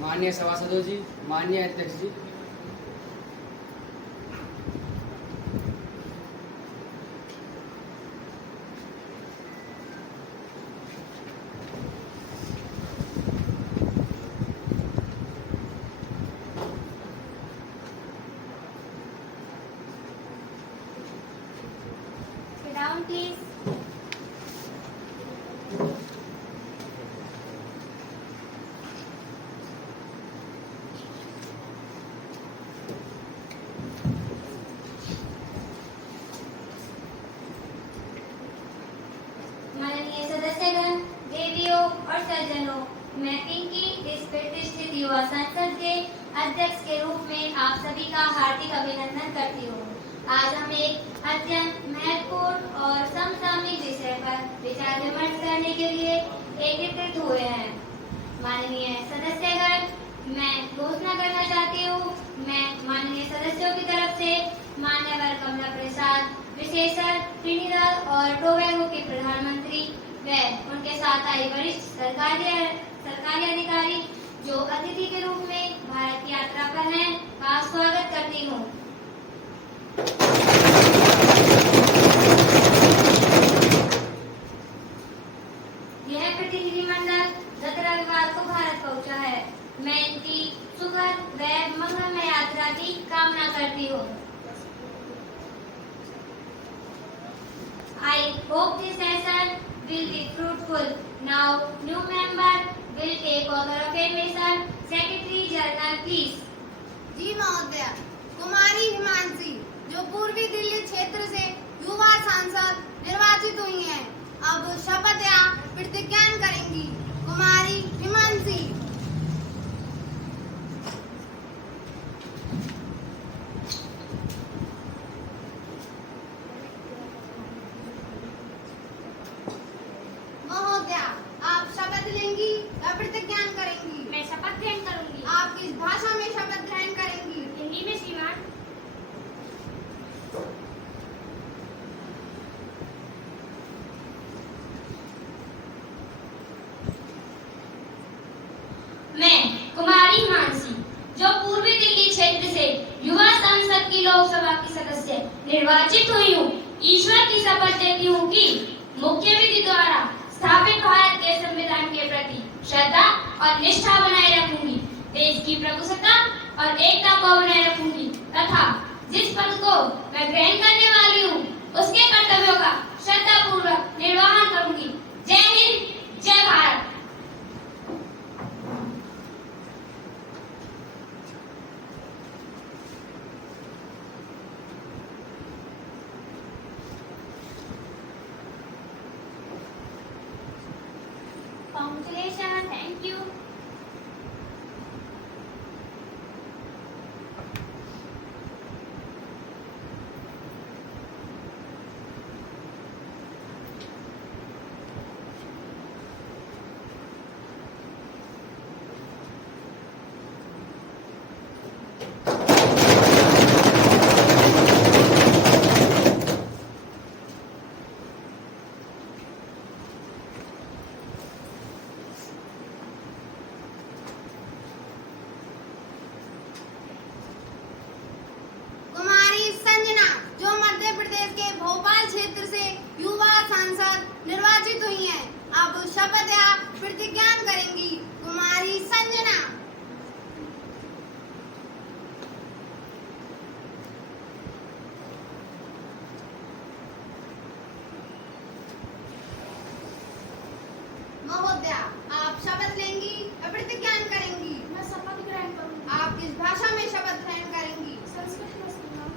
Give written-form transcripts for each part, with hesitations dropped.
माननीय सभासदों जी, माननीय अध्यक्ष जी, Sit down, please. माननीय सदस्यगण, देवियों और सज्जनों, मैं पिंकी इस प्रतिष्ठित युवा संसद के अध्यक्ष के रूप में आप सभी का हार्दिक अभिनंदन करती हूँ। आज हम एक अत्यंत महत्वपूर्ण और समसामयिक विषय पर विचार विमर्श करने के लिए एकत्रित हुए हैं। माननीय सदस्यगण, मैं घोषणा करना चाहती हूँ, मैं माननीय सदस्यों की तरफ से मान्यवर कमला प्रसाद विशेषर ट्रिनिदाद और टोबैगो के प्रधानमंत्री व उनके साथ आए वरिष्ठ सरकारी अधिकारी जो अतिथि के रूप में भारत की यात्रा पर हैं, का स्वागत करती हूँ। यह प्रतिनिधिमंडल गत रविवार को भारत पहुंचा है। मैं इनकी सुखद व मंगलमय यात्रा की कामना करती हूँ। I hope this session will be fruitful. Now, new member will take over affirmation. Secretary General, please. जी महोदया, कुमारी हिमांशी जो पूर्वी दिल्ली क्षेत्र से युवा सांसद निर्वाचित हुई हैं, अब शपथ या प्रतिज्ञा करेंगी। कुमारी हिमांशी। महोदया, आप शपथ लेंगी या प्रतिज्ञा करेंगी? मैं शपथ ग्रहण करूंगी। आप किस भाषा में शपथ ग्रहण करेंगी? हिंदी में श्रीमान। मैं कुमारी हिमांशी जो पूर्वी दिल्ली क्षेत्र से युवा संसद की लोकसभा की सदस्य निर्वाचित हुई हूँ, ईश्वर की शपथ लेती हूँ कि मुख्य विधि द्वारा स्थापित भारत के संविधान के प्रति श्रद्धा और निष्ठा बनाए रखूंगी, देश की प्रभुसत्ता और एकता को बनाए रखूंगी तथा जिस पद को मैं ग्रहण करने वाली हूँ उसके कर्तव्यों का श्रद्धापूर्वक निर्वहन करूंगी। जय हिंद, जय भारत। Congratulations, thank you. कुमारी संजना जो मध्य प्रदेश के भोपाल क्षेत्र से युवा सांसद निर्वाचित हुई हैं, अब शपथ या प्रतिज्ञा करेंगी। कुमारी संजना। महोदया, आप शपथ लेंगी या प्रतिज्ञा करेंगी? मैं शपथ ग्रहण करूंगी। आप किस भाषा में शपथ ग्रहण करेंगी? संस्कृत में श्रीमान।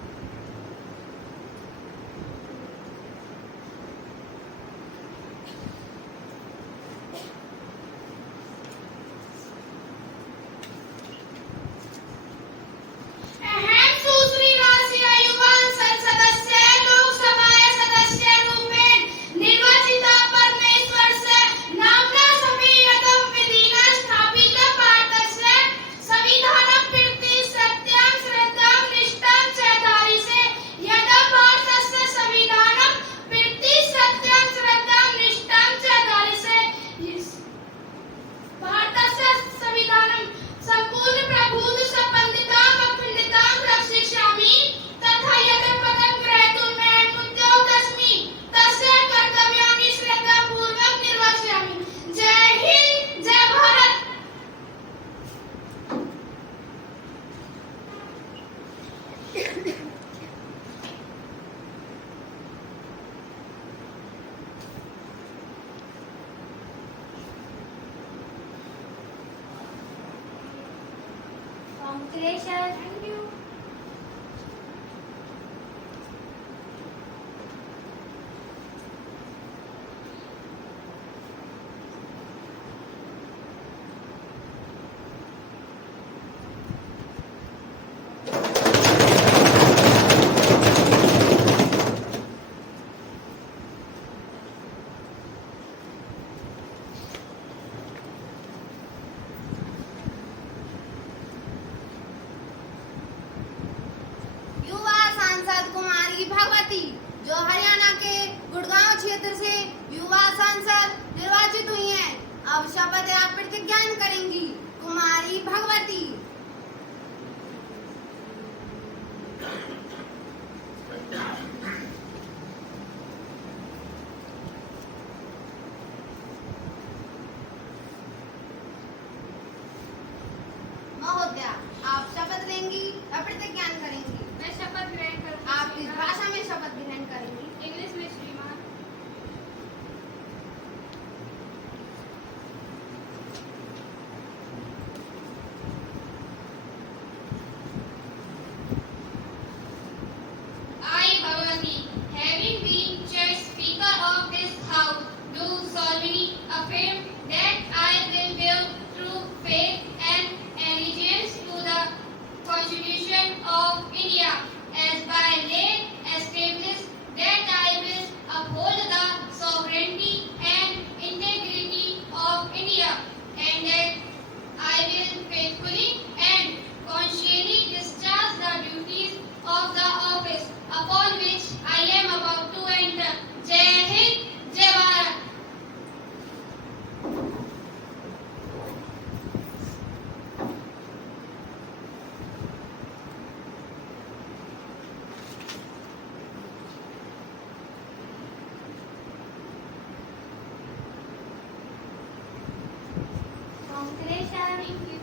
निर्वाचिता परमेश्वर से नामना सभी Congratulations. Thank you. युवा सांसद कुमारी भगवती जो हरियाणा के गुड़गांव क्षेत्र से युवा सांसद निर्वाचित हुई हैं, अब शपथ या प्रतिज्ञा करेंगी। कुमारी भगवती। महोदया, आप शपथ लेंगी या प्रतिज्ञा करेंगी? मैं शपथ ग्रहण करूंगी। आप किस भाषा में शपथ ग्रहण करेंगी? इंग्लिश में श्रीमान। I, Bhagwati, having been just Speaker of this House, do solemnly affirm that I will bear true faith and allegiance to the Constitution of India, as by law established, that I will uphold the sovereignty and integrity of India, and that I will faithfully and conscientiously discharge the duties of the office upon which I am about to enter. Jai Hind, Jai Bharat. Congratulations. Thank you.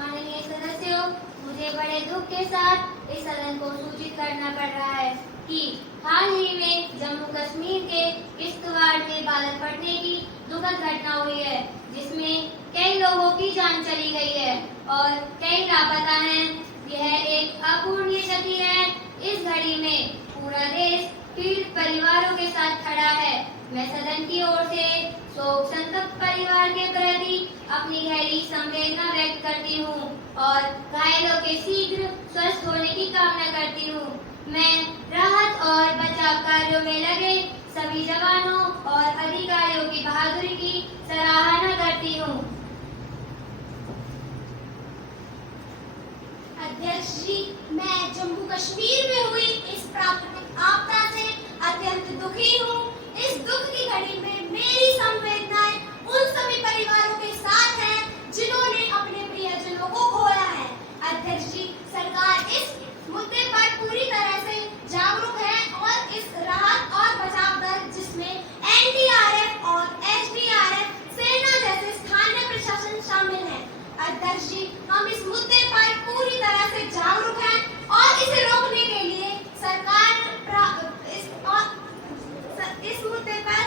माननीय सदस्यों, मुझे बड़े दुख के साथ इस सदन को सूचित करना पड़ रहा है कि हाल ही में जम्मू कश्मीर के किश्तवाड़ में बादल फटने की दुखद घटना हुई है, जिसमें कई लोगों की जान चली गई है और कई लापता हैं। यह एक अपूरणीय क्षति है। इस घड़ी में पूरा देश पीड़ित परिवारों के साथ खड़ा है। मैं सदन की ओर से शोक संतप्त परिवार के प्रति अपनी गहरी संवेदना व्यक्त करती हूँ और घायलों के शीघ्र स्वस्थ होने की कामना करती हूँ। मैं राहत और बचाव कार्यों में लगे सभी जवानों और अधिकारियों की बहादुरी की सराहना करती हूँ। अध्यक्ष जी, मैं जम्मू कश्मीर में हुई इस प्राकृतिक आपदा से अत्यंत दुखी हूँ। इस दुख की घड़ी में मेरी संवेदनाएं उन सभी परिवारों के साथ है जिन्होंने अपने प्रियजनों को खोया है। अध्यक्ष जी, सरकार इस मुद्दे पर पूरी तरह से जागरूक है और इस राहत और बचाव दल जिसमें एनडीआरएफ और एसडीआरएफ, सेना जैसे स्थानीय प्रशासन शामिल है। अध्यक्ष जी, हम इस मुद्दे पर पूरी तरह से जागरूक हैं और इसे रोकने के लिए सरकार इस मुद्दे पर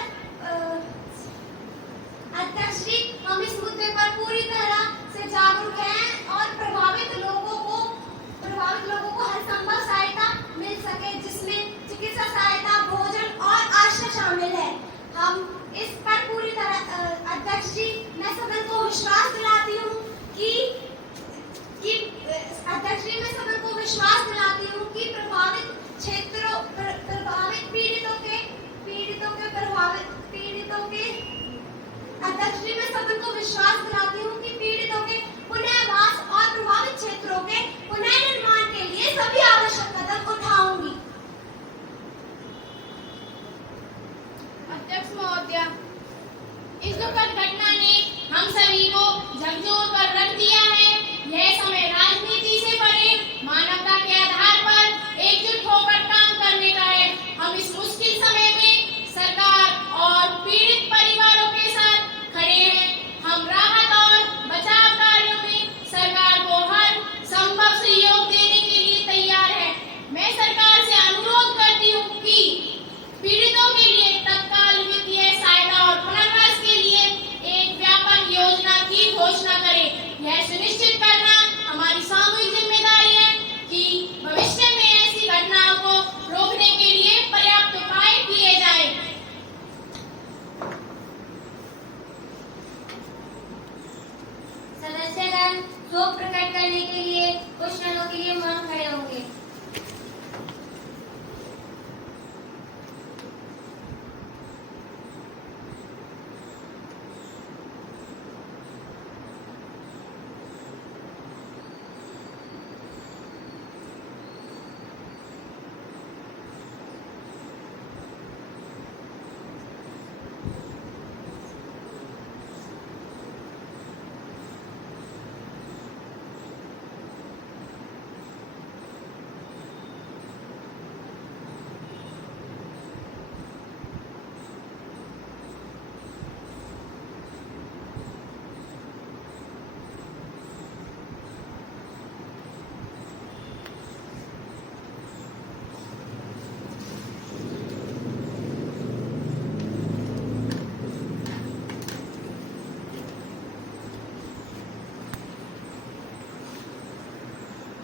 अध्यक्ष जी, हम इस मुद्दे पर पूरी तरह से जागरूक हैं और प्रभावित लोगों को हर संभव सहायता मिल सके, जिसमें चिकित्सा सहायता, भोजन और आश्रय शामिल है। हम इस पर पूरी तरह अध्यक्ष जी, मैं सदन को विश्वास दिलाती हूँ कि अध्यक्ष जी, मैं सदन को विश्वास दिलाती हूँ कि प्रभावित क्षेत्रों पीड़ितों के अध्यक्ष जी, मैं सदन को विश्वास दिलाती हूँ कि पीड़ितों के पुनर्वास और प्रभावित क्षेत्रों के पुनर्निर्माण के लिए सभी आवश्यक कदम उठाऊंगी। अध्यक्ष महोदया, इस दुखद घटना ने हम सभी को झकझोर पर रख दिया है। यह समय राजनीति से परे मानवता के आधार पर एकजुट होकर काम करने का है। हम इस मुश्किल समय में सरकार और पीड़ित परिवारों के साथ खड़े हैं। हम राहत और बचाव कार्यों में सरकार को हर संभव सहयोग देने के लिए तैयार है। मैं सरकार से अनुरोध करती हूँ कि पीड़ितों के लिए तत्काल वित्तीय सहायता और पुनर्वास के लिए एक व्यापक योजना की घोषणा करें। यह सुनिश्चित करना हमारी सामूहिक जिम्मेदारी है कि भविष्य में ऐसी घटनाओं को रोकने के लिए पर्याप्त उपाय किए जाएं। सदस्यगण शोक प्रकट करने के लिए कुछ क्षणों के लिए मौन खड़े होंगे।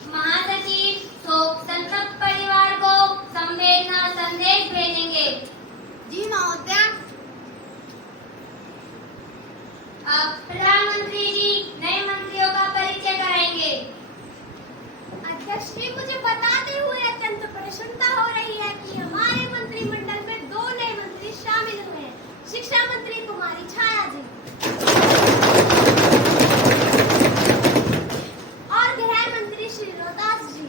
महासचिव शोक संतप्त परिवार को संवेदना संदेश भेजेंगे। जी महोदया। अब प्रधानमंत्री जी नए मंत्रियों का परिचय कराएंगे। अध्यक्ष जी, मुझे बताते हुए अत्यंत प्रसन्नता हो रही है कि हमारे मंत्रिमंडल में 2 नए मंत्री शामिल हुए हैं। शिक्षा मंत्री कुमारी छाया जी और गृह मंत्री श्री रोहतास जी।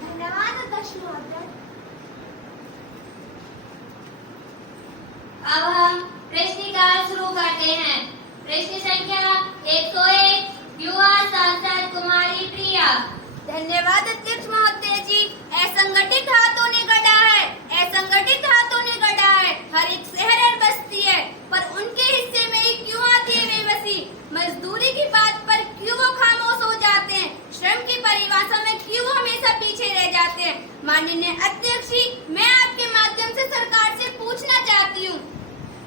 धन्यवाद अध्यक्ष महोदय। अब हम प्रश्नकाल शुरू करते हैं। प्रश्न संख्या 101 युवा सांसद कुमारी प्रिया। धन्यवाद अध्यक्ष महोदय जी। असंगठित हाथों ने गढ़ा है, असंगठित हाथों ने गढ़ा है। हर एक शहर और बस्ती है, पर उनके हिस्से में ही क्यों आती है बेबसी। मजदूरी की बात पर क्यों वो खामोश हो जाते हैं, श्रम की परिभाषा में क्यों वो हमेशा पीछे रह जाते हैं। माननीय अध्यक्ष जी, मैं आपके माध्यम से सरकार से पूछना चाहती हूँ,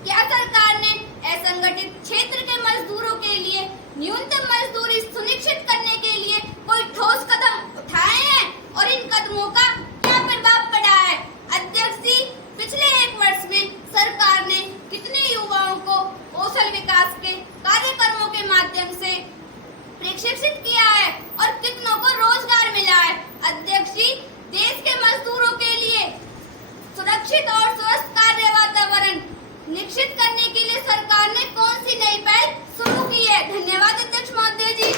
क्या सरकार ने असंगठित क्षेत्र के मजदूरों के लिए न्यूनतम मजदूरी सुनिश्चित करने के लिए कोई ठोस कदम उठाए हैं और इन कदमों का क्या प्रभाव पड़ा है। अध्यक्ष जी, पिछले 1 वर्ष में सरकार ने कितने युवाओं को कौशल विकास के कार्यक्रमों के माध्यम से प्रशिक्षित किया है और कितनों को रोजगार मिला है। अध्यक्ष जी, देश के मजदूरों के लिए सुरक्षित और स्वस्थ कार्य वातावरण निश्चित करने के लिए सरकार ने कौन सी नई पहल शुरू की है। धन्यवाद अध्यक्ष महोदय जी।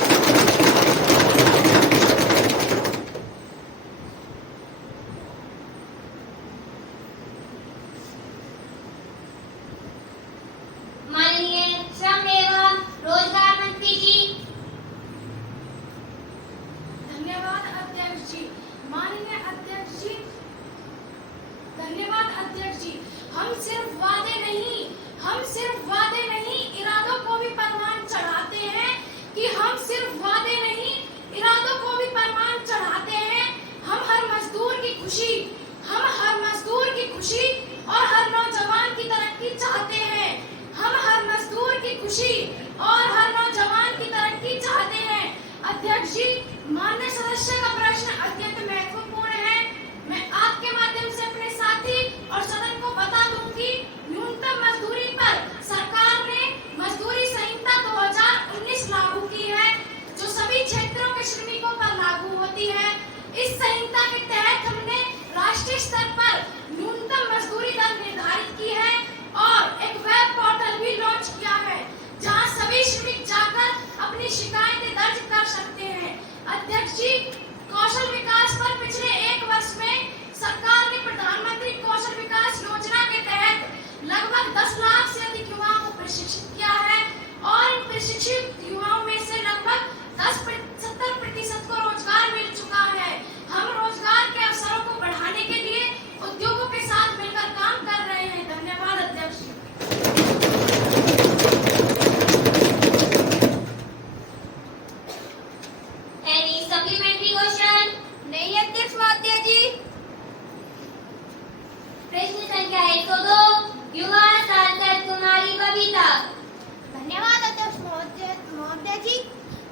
माननीय श्रम एवं रोजगार मंत्री जी। धन्यवाद अध्यक्ष जी। माननीय अध्यक्ष जी, धन्यवाद अध्यक्ष जी। हम सिर्फ वादे नहीं इरादों को भी परवान चढ़ाते हैं कि हम सिर्फ वादे नहीं इरादों को भी परवान चढ़ाते हैं। हम हर मजदूर की खुशी और हर नौजवान की तरक्की चाहते हैं। हम हर मजदूर की खुशी और हर नौजवान की तरक्की चाहते हैं। अध्यक्ष जी, माननीय सदस्य का प्रश्न अत्यंत महत्वपूर्ण है। मैं आपके माध्यम से अपने साथी और सदन को बता दूं कि न्यूनतम मजदूरी पर सरकार ने मजदूरी संहिता 2019 लागू की है, जो सभी क्षेत्रों के श्रमिकों पर लागू होती है। इस संहिता के तहत हमने राष्ट्रीय स्तर पर न्यूनतम मजदूरी दर की है और एक वेब पोर्टल भी लॉन्च किया है जहां सभी श्रमिक जाकर अपनी शिकायतें दर्ज कर सकते हैं। अध्यक्ष जी, कौशल विकास पर पिछले 1 वर्ष में सरकार ने प्रधानमंत्री कौशल विकास योजना के तहत लगभग 10 लाख से अधिक युवाओं को प्रशिक्षित किया है और इन प्रशिक्षित युवाओं में से लगभग 70% को रोजगार मिल चुका है। हम रोजगार के अवसरों को बढ़ाने के लिए उद्योगों के साथ मिलकर काम कर रहे हैं। धन्यवाद अध्यक्ष। Any supplementary question? नहीं अध्यक्ष महोदय जी। प्रश्न संख्या 102 युवा सांसद कुमारी बबीता। धन्यवाद अध्यक्ष महोदय जी।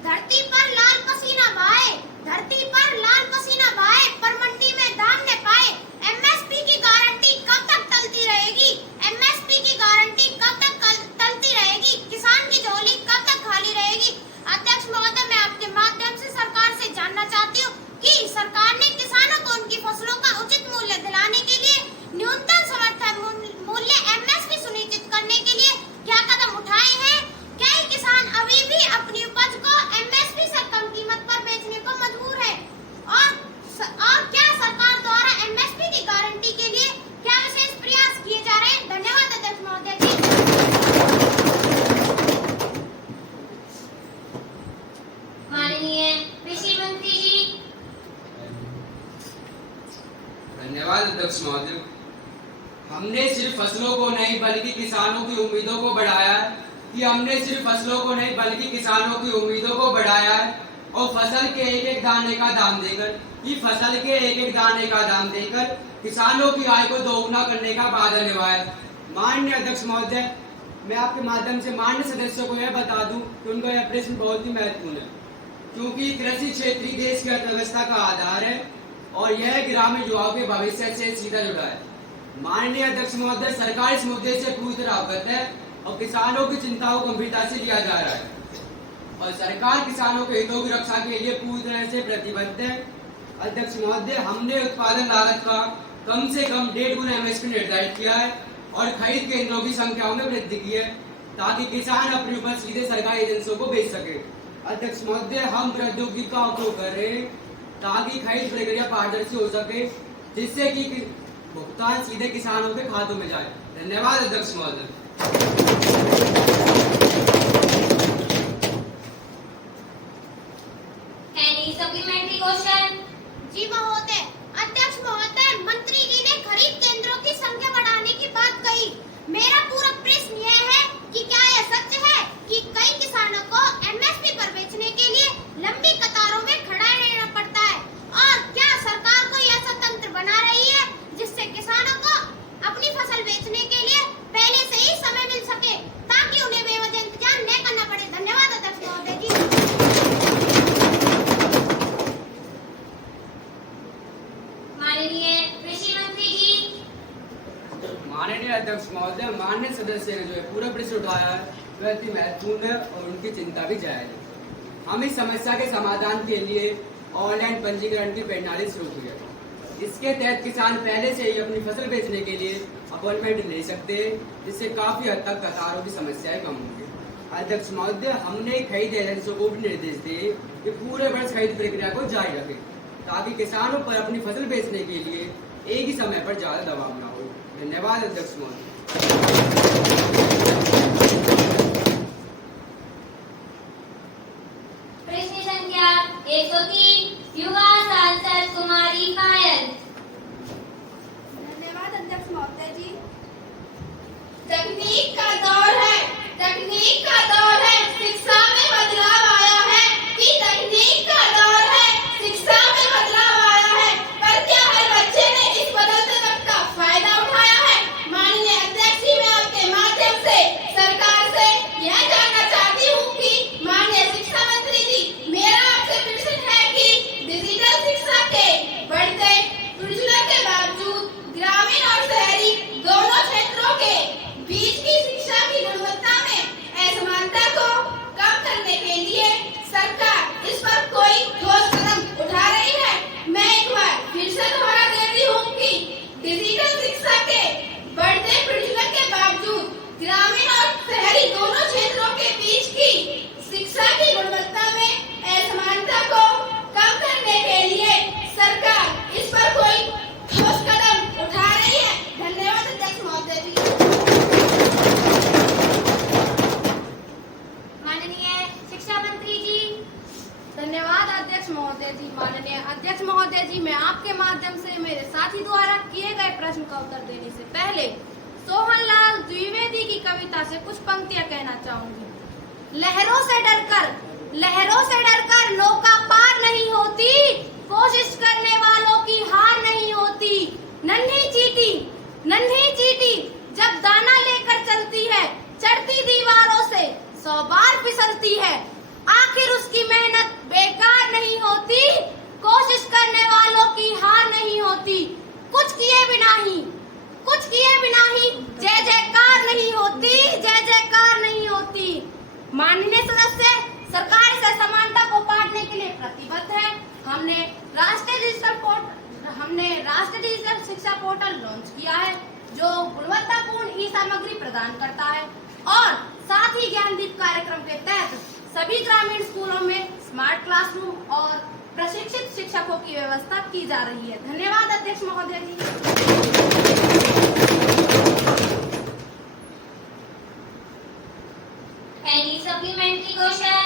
धरती पर लाल पसीना बहाए, धरती पर लाल पसीना बहाए पर मंडी में दाम न पाए। एमएसपी की गारंटी कब तक टलती रहेगी? एमएसपी की गारंटी कब तक टलती रहेगी? किसान की झोली कब तक खाली रहेगी? अध्यक्ष महोदय, मैं आपके माध्यम से सरकार से जानना चाहती हूँ कि सरकार ने किसानों को उनकी फसलों का उचित मूल्य दिलाने के लिए न्यूनतम समर्थन मूल्य एमएसपी सुनिश्चित करने के लिए क्या कदम उठाए हैं? क्या ये किसान अभी भी अपनी उपज को एमएसपी से कम कीमत पर बेचने को मजबूर है? और क्या सरकार द्वारा एमएसपी की गारंटी के लिए क्या विशेष प्रयास किए जा रहे हैं? धन्यवाद अध्यक्ष महोदय जी। माननीय कृषि मंत्री जी। धन्यवाद अध्यक्ष महोदय। हमने सिर्फ फसलों को नहीं बल्कि किसानों की उम्मीदों को बढ़ाया है और फसल के एक एक दाने का दाम देकर किसानों की आय को दोगुना करने का वादा निभाया। माननीय अध्यक्ष महोदय, मैं आपके माध्यम से माननीय सदस्यों को यह बता दूं कि उनका यह प्रश्न बहुत ही महत्वपूर्ण है, क्योंकि कृषि क्षेत्र ही देश की अर्थव्यवस्था का आधार है और यह ग्रामीण युवाओं के भविष्य से सीधा जुड़ा है। माननीय अध्यक्ष महोदय, सरकार इस मुद्दे से पूरी तरह अवगत है और किसानों की चिंताओं को गंभीरता से लिया जा रहा है और सरकार किसानों के हितों की रक्षा के लिए पूरी तरह से प्रतिबद्ध है। अध्यक्ष महोदय, हमने उत्पादन लागत का कम से कम 1.5 गुना एमएसपी निर्धारित किया है और खरीद केंद्रों की संख्याओं में वृद्धि की है ताकि किसान अपनी उपज सीधे सरकारी एजेंसियों को बेच सके। अध्यक्ष महोदय, हम प्रौद्योगिकी का उपयोग कर रहे हैं ताकि खरीद प्रक्रिया पारदर्शी हो सके, जिससे कि भुगतान सीधे किसानों के खातों में जाए। धन्यवाद अध्यक्ष महोदय। Any supplementary question? जी महोदय। अध्यक्ष महोदय, मंत्री जी ने खरीद केंद्रों की संख्या बढ़ाने की बात कही। मेरा पूरा प्रश्न यह है कि क्या यह सच है कि कई किसानों को एमएसपी पर बेचने के लिए लंबी कतारों में खड़ा रहना पड़ता है और क्या सरकार को यह स्वतंत्र बना रही है जिससे किसानों को अपनी फसल बेचने के लिए पहले से ही समय मिल सके ताकि उन्हें बेवजह इंतजार न करना पड़े? धन्यवाद अध्यक्ष महोदय जी। माननीय कृषि मंत्री जी। माननीय अध्यक्ष महोदय, माननीय सदस्य ने जो है पूरा प्रश्न उठाया है वह अति महत्वपूर्ण है और उनकी चिंता भी जायज है। हम इस समस्या के समाधान के लिए ऑनलाइन पंजीकरण की प्रणाली शुरू की है। इसके तहत किसान पहले से ही अपनी फसल बेचने के लिए अपॉइंटमेंट ले सकते हैं, जिससे काफी हद तक कतारों की समस्याएं कम होंगी। अध्यक्ष महोदय, हमने खरीद एजेंसियों को भी निर्देश दिए कि पूरे वर्ष खरीद प्रक्रिया को जारी रखें ताकि किसानों पर अपनी फसल बेचने के लिए एक ही समय पर ज्यादा दबाव न हो। धन्यवाद अध्यक्ष महोदय। प्रश्न संख्या 103 युवा सांसद कुमारी पायल। धन्यवाद अध्यक्ष महोदय जी। तकनीक का दौर है, तकनीक का दौर है, शिक्षा में बदलाव आया है कि तकनीक का दौर है, शिक्षा में बदलाव आया है, पर क्या हर बच्चे ने इस बदलते वक्त का फायदा उठाया है? माननीय अध्यक्ष जी, मैं आपके माध्यम से सरकार से यह जानना चाहती हूँ कि माननीय शिक्षा मंत्री जी, मेरा आपसे प्रश्न है कि डिजिटल शिक्षा के बढ़ते प्रचलन के बावजूद ग्रामीण और शहरी दोनों क्षेत्रों के बीच की शिक्षा की गुणवत्ता में असमानता को कम करने के लिए सरकार इस पर कोई ठोस कदम उठा रही है? मैं एक बार फिर से दोहरा देती हूँ कि डिजिटल शिक्षा के बढ़ते प्रचलन जी, मैं आपके माध्यम से मेरे साथी द्वारा किए गए प्रश्न का उत्तर देने से पहले सोहनलाल द्विवेदी की कविता से कुछ पंक्तियां कहना चाहूंगी। लहरों से डरकर नौका पार नहीं होती, कोशिश करने वालों की हार नहीं होती। नन्ही चींटी जब दाना लेकर चलती है, चढ़ती दीवारों से 100 बार फिसलती है। आखिर उसकी मेहनत बेकार नहीं होती, कोशिश करने वालों की हार नहीं होती। कुछ किए बिना ही जय जयकार नहीं होती, जय जयकार नहीं होती। माननीय सदस्य, सरकार इस असमानता को पाटने के लिए प्रतिबद्ध है। हमने राष्ट्रीय डिजिटल शिक्षा पोर्टल लॉन्च किया है, जो गुणवत्तापूर्ण ई सामग्री प्रदान करता है, और साथ ही ज्ञानदीप कार्यक्रम के तहत सभी ग्रामीण स्कूलों में स्मार्ट क्लासरूम और प्रशिक्षित शिक्षकों की व्यवस्था की जा रही है। धन्यवाद अध्यक्ष महोदय जी। Any supplementary question?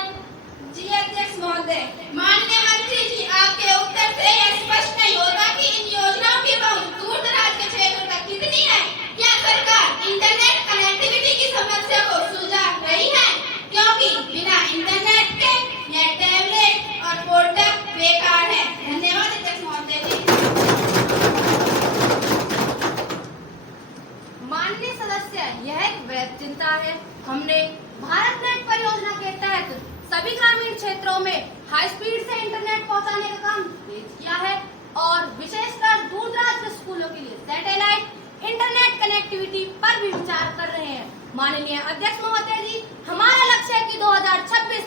जी अध्यक्ष महोदय, माननीय मंत्री जी, आपके उत्तर से यह स्पष्ट नहीं होता कि इन योजनाओं की पहुंच दूर दराज के क्षेत्र तक कितनी है। क्या सरकार इंटरनेट कनेक्टिविटी की समस्या को सुलझा रही है? क्योंकि बिना इंटरनेट के यह टैबलेट और पोर्टल बेकार है। धन्यवाद अध्यक्ष महोदय जी। माननीय सदस्य, यह एक वैध चिंता है। हमने भारतनेट परियोजना के तहत सभी ग्रामीण क्षेत्रों में हाई स्पीड से इंटरनेट पहुंचाने का काम तेज किया है, और विशेषकर दूर दराज के स्कूलों के लिए सैटेलाइट इंटरनेट कनेक्टिविटी पर भी विचार कर रहे हैं। माननीय अध्यक्ष महोदय जी, हमारा लक्ष्य है कि 2026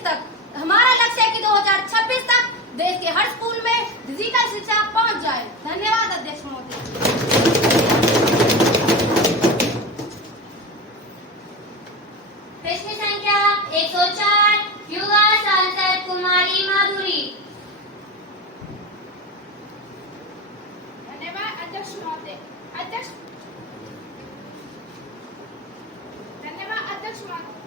तक देश के हर स्कूल में डिजिटल शिक्षा पहुंच जाए। धन्यवाद अध्यक्ष महोदय। प्रश्न संख्या 104 युवा सांसद कुमारी माधुरी। धन्यवाद अध्यक्ष महोदय।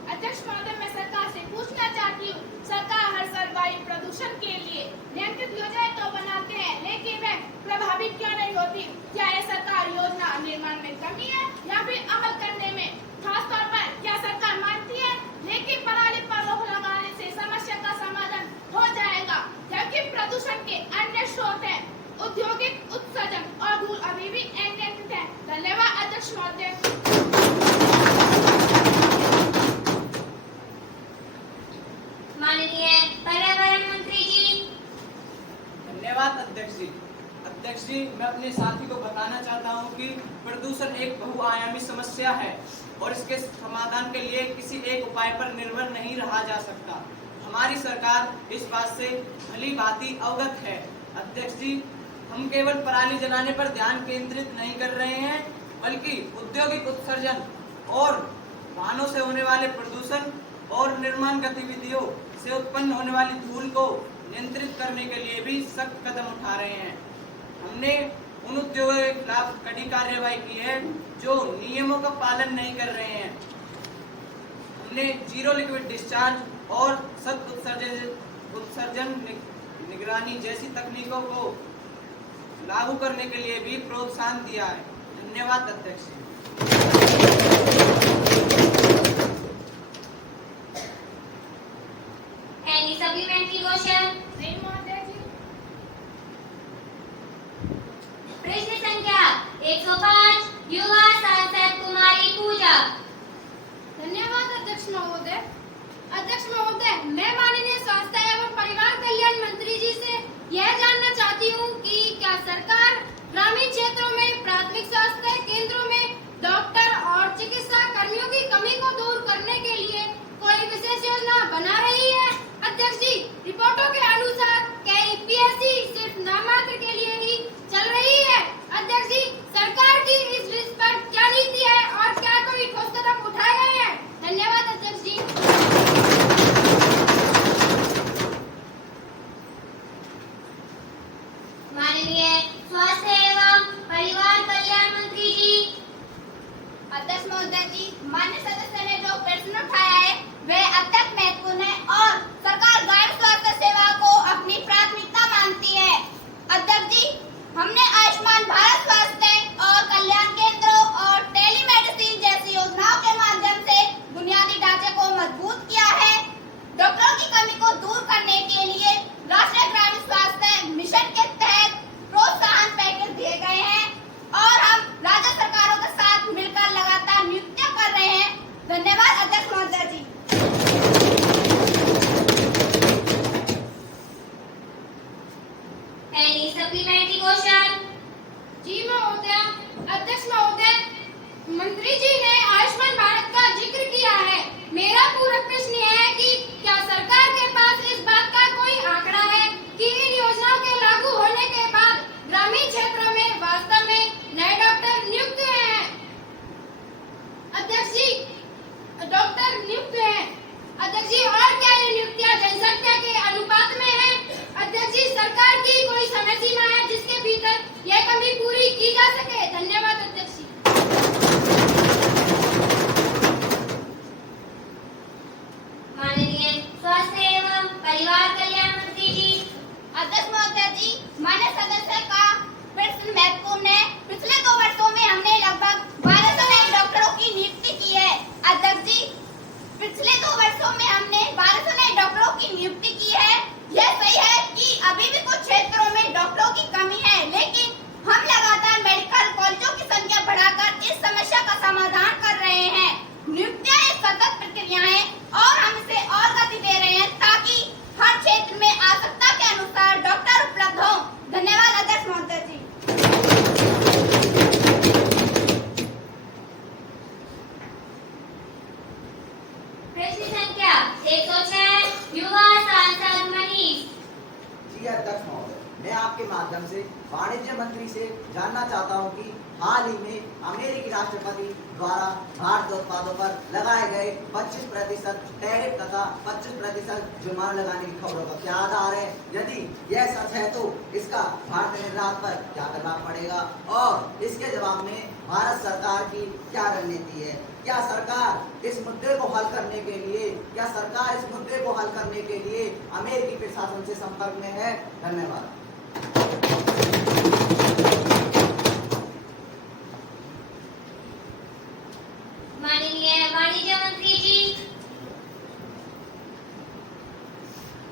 अध्यक्ष महोदय, मैं सरकार से पूछना चाहती हूँ, सरकार हर साल वायु प्रदूषण के लिए नियंत्रित योजनाएं तो बनाते हैं, लेकिन वह प्रभावित क्यों नहीं होती? क्या यह सरकार योजना निर्माण में कमी है या फिर अमल करने में? खास तौर पर क्या सरकार मानती है लेकिन पराली पर रोक लगाने से समस्या का समाधान हो जाएगा, जबकि प्रदूषण के अन्य स्रोत हैं, औद्योगिक उत्सर्जन और धूल अभी भी अनियंत्रित है। धन्यवाद अध्यक्ष महोदय। माननीय पर्यावरण मंत्री जी। धन्यवाद अध्यक्ष जी। अध्यक्ष जी, मैं अपने साथी को बताना चाहता हूं कि प्रदूषण एक बहुआयामी समस्या है और इसके समाधान के लिए किसी एक उपाय पर निर्भर नहीं रहा जा सकता। हमारी सरकार इस बात से भली भांति अवगत है। अध्यक्ष जी, हम केवल पराली जलाने पर ध्यान केंद्रित नहीं कर रहे हैं, बल्कि औद्योगिक उत्सर्जन और वाहनों से होने वाले प्रदूषण और निर्माण गतिविधियों से उत्पन्न होने वाली धूल को नियंत्रित करने के लिए भी सख्त कदम उठा रहे हैं। हमने उन उद्योगों के खिलाफ कड़ी कार्रवाई की है जो नियमों का पालन नहीं कर रहे हैं। हमने जीरो लिक्विड डिस्चार्ज और सख्त उत्सर्जन निगरानी जैसी तकनीकों को लागू करने के लिए भी प्रोत्साहन दिया है। धन्यवाद अध्यक्ष। Any supplementary question? नहीं महोदय जी। प्रश्न संख्या 105 युवा सांसद कुमारी पूजा। धन्यवाद अध्यक्ष महोदय। अध्यक्ष महोदय, मैं माननीय स्वास्थ्य एवं परिवार कल्याण मंत्री जी से यह जानना चाहती हूँ कि क्या सरकार ग्रामीण क्षेत्रों में प्राथमिक स्वास्थ्य केंद्रों में डॉक्टर और चिकित्सा कर्मियों की कमी को दूर करने के लिए कोई विशेष योजना बना रही है? अध्यक्ष जी, रिपोर्टों के अनुसार पीएससी सिर्फ नामात्र के लिए ही चल रही है। अध्यक्ष जी, सरकार की इस लिस्ट पर क्या नीति है और क्या कोई ठोस कदम उठाए गए हैं? धन्यवाद अध्यक्ष जी। मंत्री जी ने आयुष्मान भारत का जिक्र किया है। मेरा पूरा प्रश्न यह है कि क्या सरकार के पास इस बात का कोई आंकड़ा है कि इन योजनाओं के लागू होने के बाद ग्रामीण क्षेत्रों में वास्तव में नए डॉक्टर नियुक्त हुए हैं? अध्यक्ष जी, डॉक्टर नियुक्त हुए हैं। अध्यक्ष जी, और क्या ये नियुक्तियां जनसंख्या के अनुपात में है? अध्यक्ष जी, सरकार की कोई समय सीमा है जिसके भीतर यह कमी पूरी की जा सके? धन्यवाद अध्यक्ष जी। माननीय स्वास्थ्य एवं परिवार कल्याण मंत्री जी। अध्यक्ष महोदय जी, मान्य सदस्य का प्रश्न महत्वपूर्ण है। पिछले 2 वर्षों में हमने लगभग 1200 नए डॉक्टरों की नियुक्ति की है। अध्यक्ष जी, पिछले 2 वर्षों में हमने 1200 नए डॉक्टरों की नियुक्ति की है। यह सही है कि अभी भी कुछ क्षेत्रों में डॉक्टरों की कमी है, लेकिन हम लगातार मेडिकल कॉलेजों की संख्या बढ़ाकर इस समस्या का समाधान कर रहे हैं। नियुक्तियां एक सतत प्रक्रिया है और हम इसे और गति दे रहे हैं ताकि हर क्षेत्र में आवश्यकता के अनुसार डॉक्टर उपलब्ध हो। धन्यवाद अध्यक्ष महोदय जी। प्रश्न संख्या 106 युवा सांसद मनीष। जी अध्यक्ष महोदय, मैं आपके माध्यम से वाणिज्य मंत्री से जानना चाहता हूं कि हाल ही में अमेरिकी राष्ट्रपति द्वारा भारतीय उत्पादों पर लगाए गए 25% टैरिफ तथा 25% जुर्माना लगाने की खबरों का क्या आधार है? यदि यह सच है तो इसका भारतीय निर्यात पर क्या प्रभाव पड़ेगा और इसके जवाब में भारत सरकार की क्या रणनीति है? क्या सरकार इस मुद्दे को हल करने के लिए अमेरिकी प्रशासन से संपर्क में है? धन्यवाद। माननीय वाणिज्य मंत्री जी।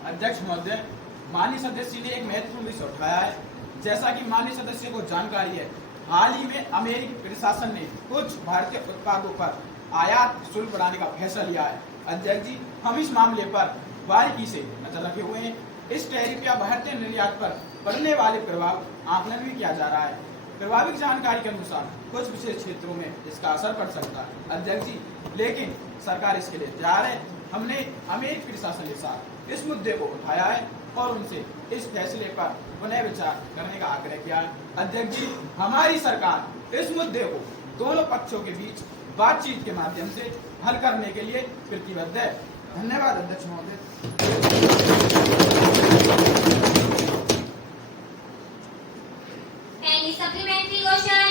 अध्यक्ष महोदय, माननीय सदस्य ने एक महत्वपूर्ण विषय उठाया है। जैसा कि माननीय सदस्य को जानकारी है, हाल ही में अमेरिकी प्रशासन ने कुछ भारतीय उत्पादों पर आयात शुल्क बढ़ाने का फैसला लिया है। अध्यक्ष जी, हम इस मामले पर बारीकी से नजर रखे हुए हैं। इस टैरिफ या भारतीय निर्यात पर पड़ने वाले प्रभाव आकलन भी किया जा रहा है। प्रभावित जानकारी के अनुसार कुछ विशेष क्षेत्रों में इसका असर पड़ सकता है। अध्यक्ष जी, लेकिन सरकार इसके लिए तैयार है। हमने अमेरिकी प्रशासन के साथ इस मुद्दे को उठाया है और उनसे इस फैसले पर पुनः विचार करने का आग्रह किया है। अध्यक्ष जी, हमारी सरकार इस मुद्दे को दोनों पक्षों के बीच बातचीत के माध्यम से हल करने के लिए प्रतिबद्ध है। धन्यवाद अध्यक्ष महोदय। Any supplementary question?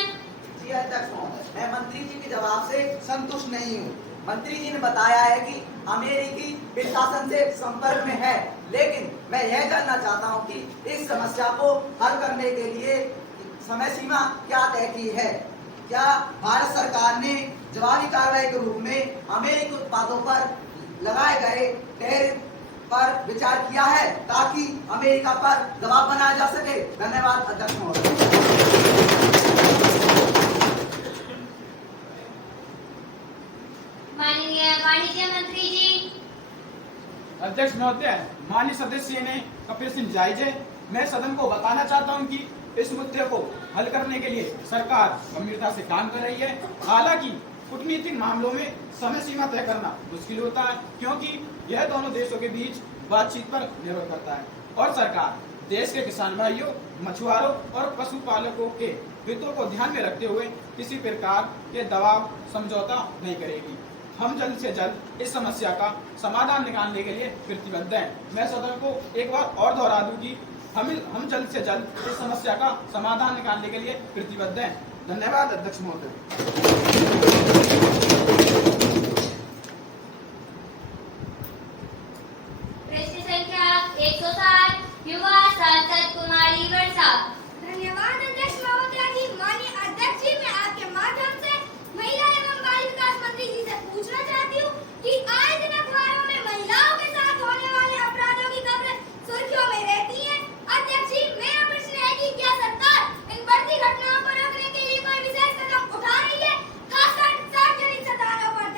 जी अध्यक्ष महोदय, मैं मंत्री जी के जवाब से संतुष्ट नहीं हूँ। मंत्री जी ने बताया है कि अमेरिकी प्रशासन से संपर्क में है, लेकिन मैं यह जानना चाहता हूँ कि इस समस्या को हल करने के लिए समय सीमा क्या तय की है? क्या भारत सरकार ने जवाबी कार्रवाई के रूप में अमेरिकी उत्पादों पर लगाए गए टैरिफ पर विचार किया है ताकि अमेरिका पर दबाव बनाया जा सके? धन्यवाद अध्यक्ष महोदय। माननीय वाणिज्य मंत्री जी। अध्यक्ष महोदय, माननीय सदस्य ने प्रश्न जायज है। मैं सदन को बताना चाहता हूं कि इस मुद्दे को हल करने के लिए सरकार गंभीरता से काम कर रही है। हालांकि कूटनीतिक मामलों में समय सीमा तय करना मुश्किल होता है, क्योंकि यह दोनों देशों के बीच बातचीत पर निर्भर करता है और सरकार देश के किसान भाइयों, मछुआरों और पशुपालकों के हितों को ध्यान में रखते हुए किसी प्रकार के दबाव समझौता नहीं करेगी। हम जल्द से जल्द इस समस्या का समाधान निकालने के लिए प्रतिबद्ध हैं। मैं सदन को एक बार और दोहरा दूं कि हम जल्द से जल्द इस समस्या का समाधान निकालने के लिए प्रतिबद्ध हैं। धन्यवाद अध्यक्ष महोदय। प्रश्न संख्या 107 युवा सांसद कुमारी वर्षा। धन्यवाद अध्यक्ष महोदय जी। माननीय अध्यक्ष जी, मैं आपके माध्यम से महिला एवं बाल विकास मंत्री जी से पूछना चाहती हूँ कि आए दिन अखबारों में महिलाओं के साथ होने वाले अपराधों की खबरें सुर्खियों में रहती हैं। अध्यक्ष जी, मेरा प्रश्न है कि क्या सरकार इन बढ़ती घटनाओं को रोकने के लिए कोई विशेष कदम उठा रही है, खासकर सार्वजनिक स्थानों पर?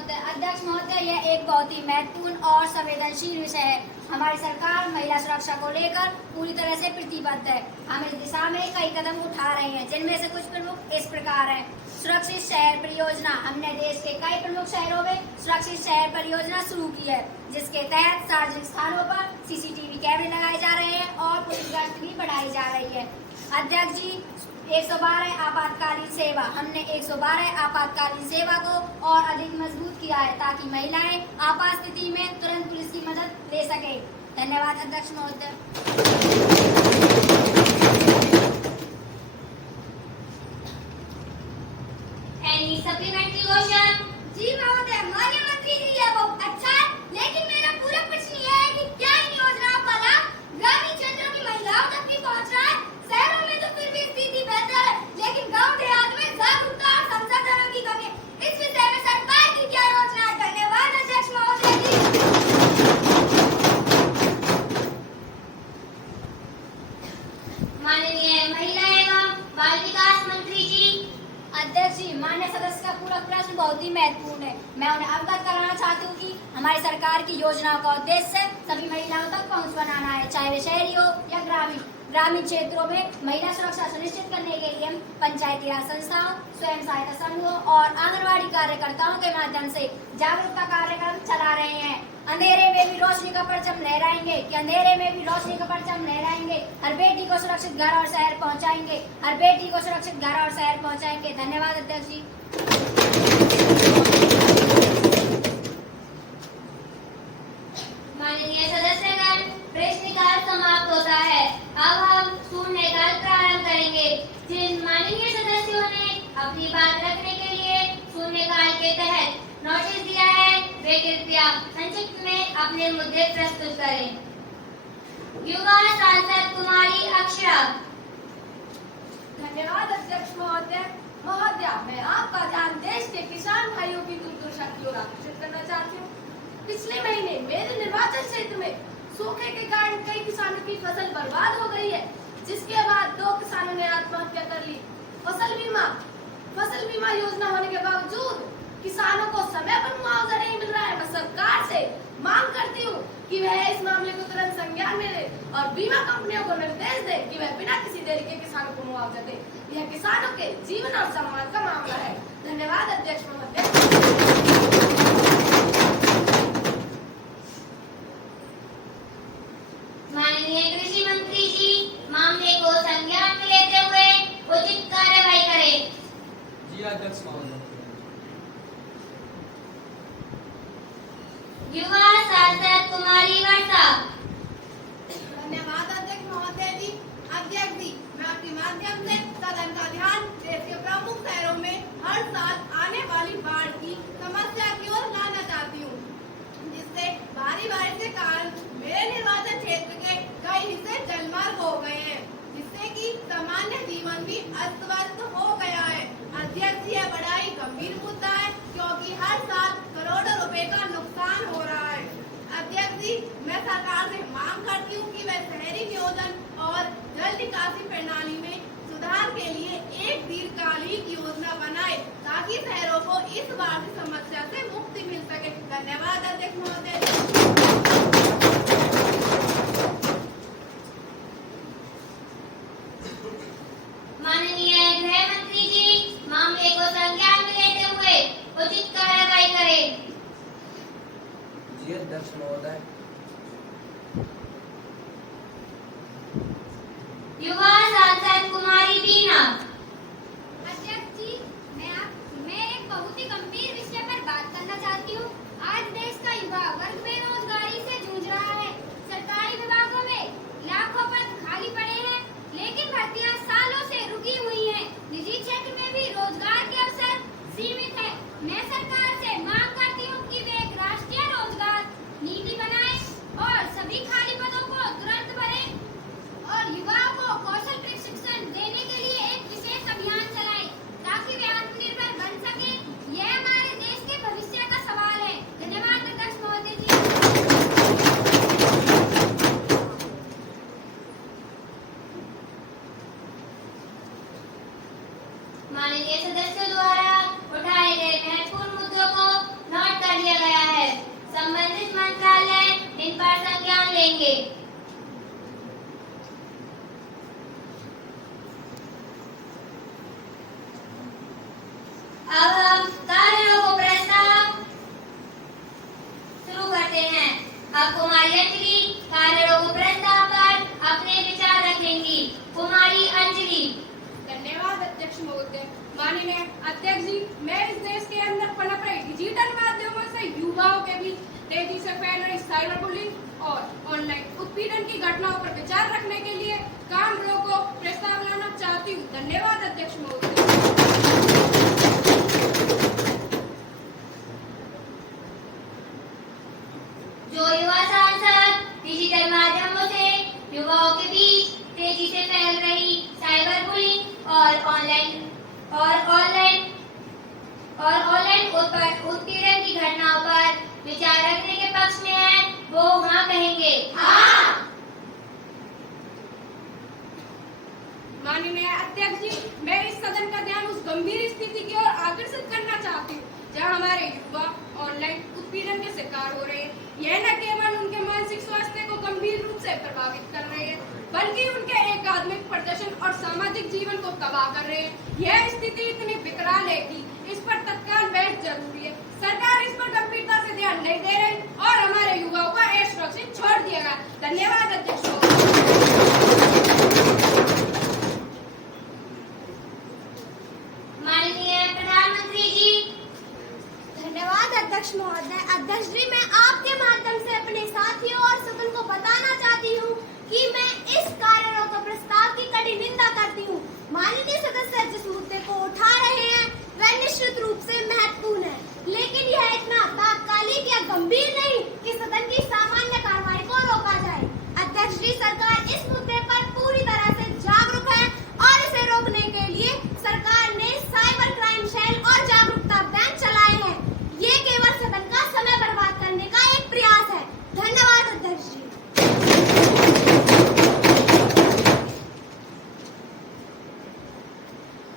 अध्यक्ष महोदय, यह एक बहुत ही महत्वपूर्ण और संवेदनशील विषय है। हमारी सरकार महिला सुरक्षा को लेकर पूरी तरह से प्रतिबद्ध है। हम इस दिशा में कई कदम उठा रहे हैं, जिनमें से कुछ प्रमुख इस प्रकार हैं। सुरक्षित शहर परियोजना, हमने देश के कई प्रमुख शहरों में सुरक्षित शहर परियोजना शुरू की है, जिसके तहत सार्वजनिक स्थानों पर सीसीटीवी कैमरे लगाए जा रहे हैं और पुलिस गश्त भी बढ़ाई जा रही है। अध्यक्ष जी, 112 आपातकालीन सेवा, हमने 112 आपातकालीन सेवा को और अधिक मजबूत किया है ताकि महिलाएं आपात स्थिति में तुरंत पुलिस की मदद ले सके। धन्यवाद अध्यक्ष महोदय। Any supplementary question? जी महोदय, माननीय मंत्री जी, यह बहुत अच्छा है, लेकिन मेरा पूरा प्रश्न यह है कि क्या इन योजनाओं का लाभ ग्रामीण क्षेत्रों की महिलाओं तक भी पहुंच रहा है? शहरों में तो फिर भी स्थिति बेहतर है, लेकिन गांव देहात में जागरूकता और संसाधनों की कमी है। इस विषय में सरकार की क्या योजना है? धन्यवाद अध्यक्ष महोदय जी। माननीय महिला एवं बाल विकास मंत्री जी। अध्यक्ष जी, माननीय सदस्य का पूरा प्रश्न बहुत ही महत्वपूर्ण है। मैं उन्हें अवगत कराना चाहती हूँ कि हमारी सरकार की योजनाओं का उद्देश्य सभी महिलाओं तक पहुँच बनाना है, चाहे वे शहरी हो या ग्रामीण। ग्रामीण क्षेत्रों में महिला सुरक्षा सुनिश्चित करने के लिए हम पंचायती राज संस्थाओं, स्वयं सहायता समूहों और आंगनवाड़ी कार्यकर्ताओं के माध्यम से जागरूकता कार्यक्रम चला रहे हैं। अंधेरे में भी रोशनी का परचम लहराएंगे कि अंधेरे में भी रोशनी का परचम लहराएंगे। हर बेटी को सुरक्षित घर और शहर पहुंचाएंगे। हर बेटी को सुरक्षित घर और शहर पहुंचाएंगे। धन्यवाद अध्यक्ष जी। माननीय सदस्यगण, प्रश्नकाल समाप्त होता है। अब हम शून्यकाल प्रारंभ करेंगे। जिन माननीय सदस्यों ने अपनी बात रखने के लिए शून्यकाल के तहत नोटिस दिया है, वे कृपया संक्षिप्त में अपने मुद्दे प्रस्तुत करें। युवा सांसद कुमारी अक्षरा। धन्यवाद अध्यक्ष महोदय। मैं आपका ध्यान देश के किसान भाइयों की दुर्दशा की ओर आकर्षित करना चाहती हूँ। पिछले महीने मेरे निर्वाचन क्षेत्र में सूखे के कारण कई किसानों की फसल बर्बाद हो गई है, जिसके बाद 2 किसानों ने आत्महत्या कर ली। फसल बीमा योजना होने के बावजूद किसानों को समय पर मुआवजा नहीं मिल रहा है। मैं सरकार से मांग करती हूँ कि वह इस मामले को तुरंत संज्ञान में ले और बीमा कंपनियों को निर्देश दे कि वह बिना किसी देरी के किसानों को मुआवजा दे। यह किसानों के जीवन और सम्मान का मामला है। धन्यवाद अध्यक्ष महोदय। माननीय कृषि मंत्री जी, मामले को संज्ञान में लेते हुए उचित कार्रवाई करें। जी अध्यक्ष महोदय। युवा सांसद कुमारी वर्षा। धन्यवाद अध्यक्ष महोदय जी। अध्यक्ष जी, मैं आपके माध्यम से सदन का ध्यान देश के प्रमुख शहरों में हर साल आने वाली बाढ़ की समस्या की ओर लाना चाहती हूँ, जिससे भारी बारिश के कारण मेरे निर्वाचन क्षेत्र के कई हिस्से जलमग्न हो गए हैं, जिससे कि सामान्य जीवन भी अस्त व्यस्त हो गया है। अध्यक्ष जी, यह बड़ा ही गंभीर मुद्दा है, क्योंकि हर साल करोड़ों रुपए का नुकसान हो रहा है। अध्यक्ष जी, मैं सरकार से मांग करती हूँ कि वह शहरी नियोजन और जल निकासी प्रणाली में सुधार के लिए एक दीर्घकालिक योजना बनाए, ताकि शहरों को इस बाढ़ की समस्या से मुक्ति मिल सके। धन्यवाद अध्यक्ष महोदय। माननीय गृह मंत्री जी, मामले को संज्ञान में लेते हुए उचित कार्रवाई करें। जी अध्यक्ष महोदय। युवा सांसद कुमारी बीना। अध्यक्ष जी, मैं एक बहुत ही गंभीर विषय पर बात करना चाहती हूँ। आज देश का युवा वर्ग बेरोजगारी से जूझ रहा है। सरकारी विभागों में लाखों पद खाली पड़े हैं, लेकिन भर्तियां सालों से रुकी हुई हैं। निजी क्षेत्र में भी रोजगार के अवसर सीमित है। मैं सरकार से मांग करती हूँ कि वे एक राष्ट्रीय रोजगार नीति बनाएं और सभी खाली पदों को तुरंत भरें और युवाओं को कौशल अब कुमारी अंजलि कारणों को प्रस्ताव पर अपने विचार रखेंगी। कुमारी अंजलि। धन्यवाद अध्यक्ष महोदय। माननीय अध्यक्ष जी, मैं इस देश के अंदर पनप रहे डिजिटल माध्यमों से युवाओं के बीच तेजी से फैल रही साइबर बुलिंग और ऑनलाइन उत्पीड़न की घटनाओं पर विचार रखने के लिए कारणों को प्रस्ताव लाना चाहती हूँ। धन्यवाद अध्यक्ष महोदय। जो युवा सांसद डिजिटल माध्यमों से युवाओं के बीच तेजी से फैल रही साइबर बुलिंग और ऑनलाइन उत्पीड़न की घटनाओं पर विचार रखने के पक्ष में है, वो हाँ कहेंगे। हाँ। माननीय अध्यक्ष जी, मैं इस सदन का ध्यान उस गंभीर स्थिति की ओर आकर्षित करना चाहती हूँ जहाँ हमारे युवा ऑनलाइन उत्पीड़न के शिकार हो रहे हैं। यह न केवल उनके मानसिक स्वास्थ्य को गंभीर रूप से प्रभावित कर रहे हैं, बल्कि उनके एकाडमिक प्रदर्शन और सामाजिक जीवन को तबाह कर रहे हैं। यह स्थिति इतनी विकराल है कि इस पर तत्काल बहस जरूरी है। सरकार इस पर गंभीरता से ध्यान नहीं दे रही और हमारे युवाओं का सुरक्षित छोड़ दिया गया। धन्यवाद अध्यक्ष। माननीय प्रधानमंत्री जी। धन्यवाद अध्यक्ष महोदय। अध्यक्ष जी, मैं आपके माध्यम से अपने साथियों और सदन को बताना चाहती हूँ कि मैं इस कार्यरोध प्रस्ताव की कड़ी निंदा करती हूँ। माननीय सदस्य जिस मुद्दे को उठा रहे हैं वह निश्चित रूप से महत्वपूर्ण है, लेकिन यह इतना तात्कालिक या गंभीर नहीं कि सदन की सामान्य कार्रवाई को रोका जाए। अध्यक्ष जी, सरकार इस मुद्दे पर पूरी तरह से जागरूक है और इसे रोकने के लिए सरकार ने साइबर क्राइम सेल और जागरूकता अभियान चलाए हैं। ये केवल सदन का समय बर्बाद करने का एक प्रयास है। धन्यवाद अध्यक्ष जी।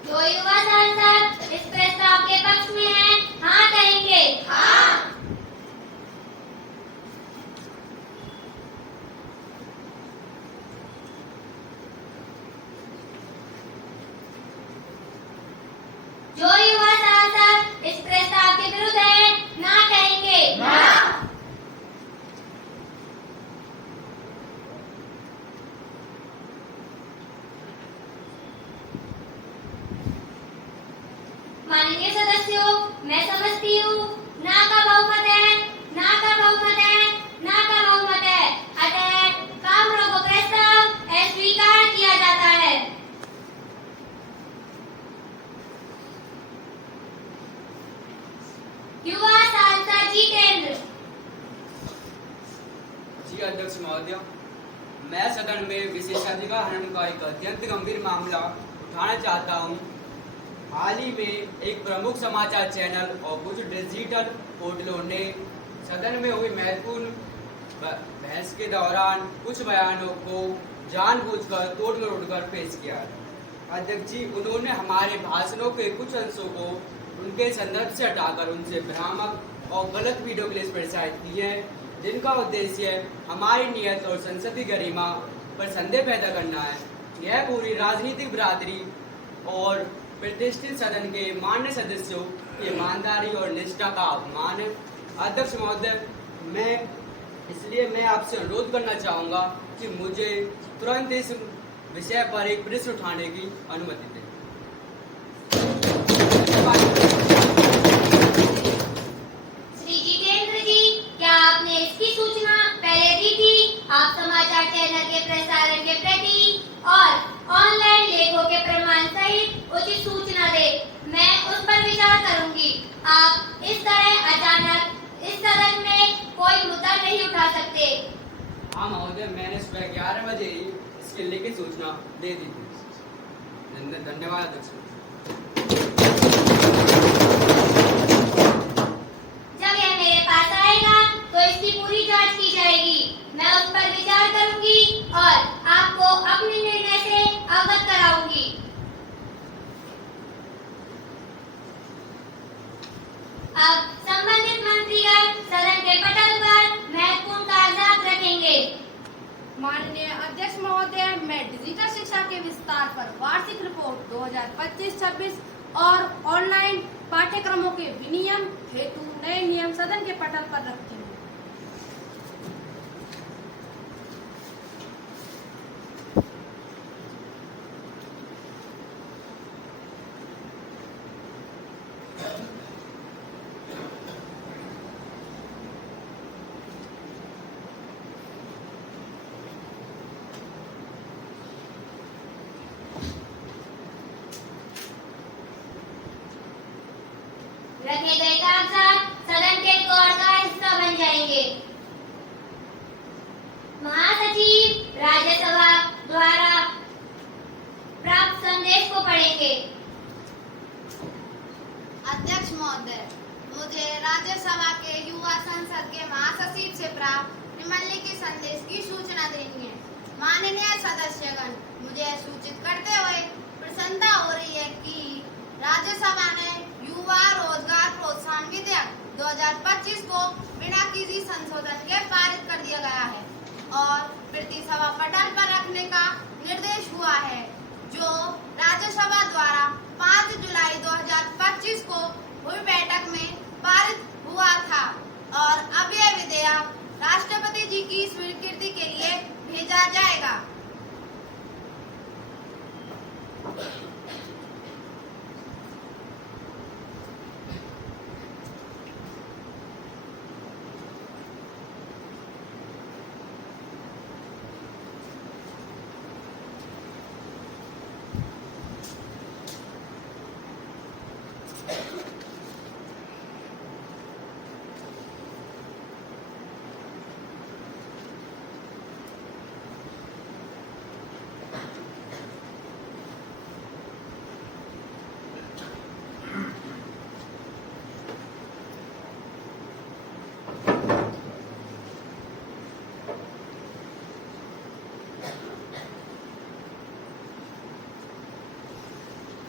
जो युवा सांसद इस प्रस्ताव के पक्ष में है, हाँ कहेंगे। हाँ। जो युवा सांसद इस प्रस्ताव के विरुद्ध है, ना कहेंगे। ना। माननीय सदस्यों, मैं समझती हूँ ना का बहुमत है, ना का बहुमत है, ना का बहुमत है। अतः कामरों को प्रस्ताव अस्वीकार किया जाता है। युवा सांसद जितेंद्र। जी अध्यक्ष महोदय, मैं सदन में विशेषाधिकार हनन का एक अत्यंत गंभीर मामला उठाना चाहता हूँ। हाल ही में एक प्रमुख समाचार चैनल और कुछ डिजिटल पोर्टलों ने सदन में हुई महत्वपूर्ण बहस के दौरान कुछ बयानों को जानबूझकर तोड़ मरोड़ कर पेश किया है। अध्यक्ष जी, उन्होंने हमारे भाषणों के कुछ अंशों को उनके संदर्भ से हटाकर उनसे भ्रामक और गलत वीडियो क्लिप्स प्रसारित किए हैं, जिनका उद्देश्य हमारी नियत और संसदीय गरिमा पर संदेह पैदा करना है। यह पूरी राजनीतिक बिरादरी और प्रतिष्ठित सदन के मान्य सदस्यों की ईमानदारी और निष्ठा का अपमान है। अध्यक्ष महोदय, मैं आपसे अनुरोध करना चाहूंगा कि मुझे तुरंत इस विषय पर एक प्रश्न उठाने की अनुमति दें। श्री जितेंद्र जी, क्या आपने इसकी सूचना पहले दी थी? आप समाचार चैनल के प्रसारण के प्रति और ऑनलाइन लेखों के प्रमाण सहित उचित सूचना दे। मैं उस पर विचार करूंगी। आप इस तरह अचानक इस सदन में कोई मुद्दा नहीं उठा सकते। हाँ महोदय, मैंने सुबह 11 बजे ही इसकी लिखित सूचना दे दी थी। धन्यवाद अध्यक्ष। जब यह मेरे पास आएगा तो इसकी पूरी जांच की जाएगी। मैं उस पर विचार करूंगी और आपको अपने निर्णय से अवगत कराऊंगी। अब संबंधित मंत्रीगण सदन के पटल पर महत्वपूर्ण कागजात रखेंगे। माननीय अध्यक्ष महोदय, मैं डिजिटल शिक्षा के विस्तार पर वार्षिक रिपोर्ट 2025-26 और ऑनलाइन पाठ्यक्रमों के विनियम हेतु नए नियम सदन के पटल पर रखती हूँ। द्वारा निम्नलिखित संदेश की सूचना देनी है। माननीय सदस्यगण, मुझे सूचित करते हुए प्रसन्नता हो रही है कि राज्यसभा ने युवा रोजगार प्रोत्साहन विधेयक 2025 को बिना किसी संशोधन के पारित कर दिया गया है और प्रति सभा पटल पर रखने का निर्देश हुआ है, जो राज्यसभा द्वारा 5 जुलाई 2025 को हुई बैठक में पारित हुआ था और अब यह विधेयक राष्ट्रपति जी की स्वीकृति के लिए भेजा जाएगा।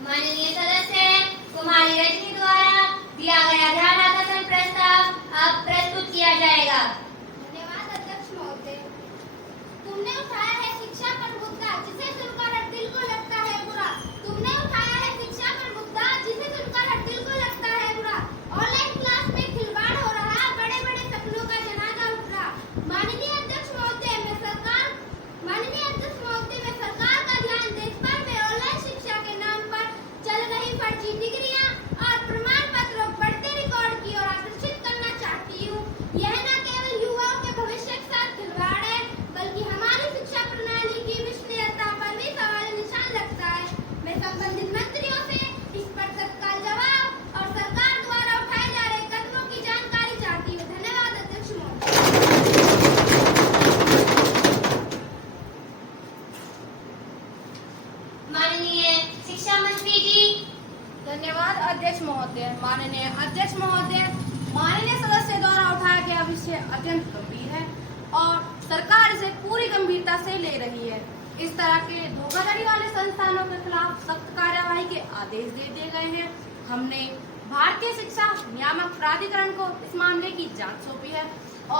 माननीय सदस्य कुमारी रजनी द्वारा दिया गया ध्यान आकर्षण प्रस्ताव अब प्रस्तुत किया जाएगा। धन्यवाद अध्यक्ष महोदय। तुमने उठाया है शिक्षा पर मुद्दा जिसे सुनकर हर दिल को लगता है बुरा। तुमने उठाया है शिक्षा पर मुद्दा जिसे सुनकर हर दिल को लगता है बुरा। ऑनलाइन क्लास में खिलवाड़ हो रहा, बड़े बड़े सपनों का जनाजा उठ रहा। माननीय अध्यक्ष महोदय, मैं सरकार का ध्यान देश भर में ऑनलाइन शिक्षा के नाम पर चल रही फर्जी डिग्रियां और प्रमाण पत्रों बढ़ते रिकॉर्ड की ओर आकर्षित करना चाहती हूँ। यह न केवल युवाओं के भविष्य के साथ खिलवाड़ है, बल्कि हमारी शिक्षा प्रणाली की विश्वसनीयता पर भी सवाल निशान लगता है। मैं संबंधित मंत्रियों से इस पर तत्काल जवाब और सरकार द्वारा उठाए जा रहे कदमों की जानकारी चाहती हूँ। धन्यवाद अध्यक्ष महोदय। माननीय शिक्षा मंत्री जी। धन्यवाद अध्यक्ष महोदय। माननीय अध्यक्ष महोदय, माननीय सदस्य द्वारा उठाया गया विषय अत्यंत गंभीर है और सरकार इसे पूरी गंभीरता से ले रही है। इस तरह के धोखाधड़ी वाले संस्थानों के खिलाफ सख्त कार्यवाही के आदेश दे दिए गए हैं। हमने भारतीय शिक्षा नियामक प्राधिकरण को इस मामले की जांच सौंपी है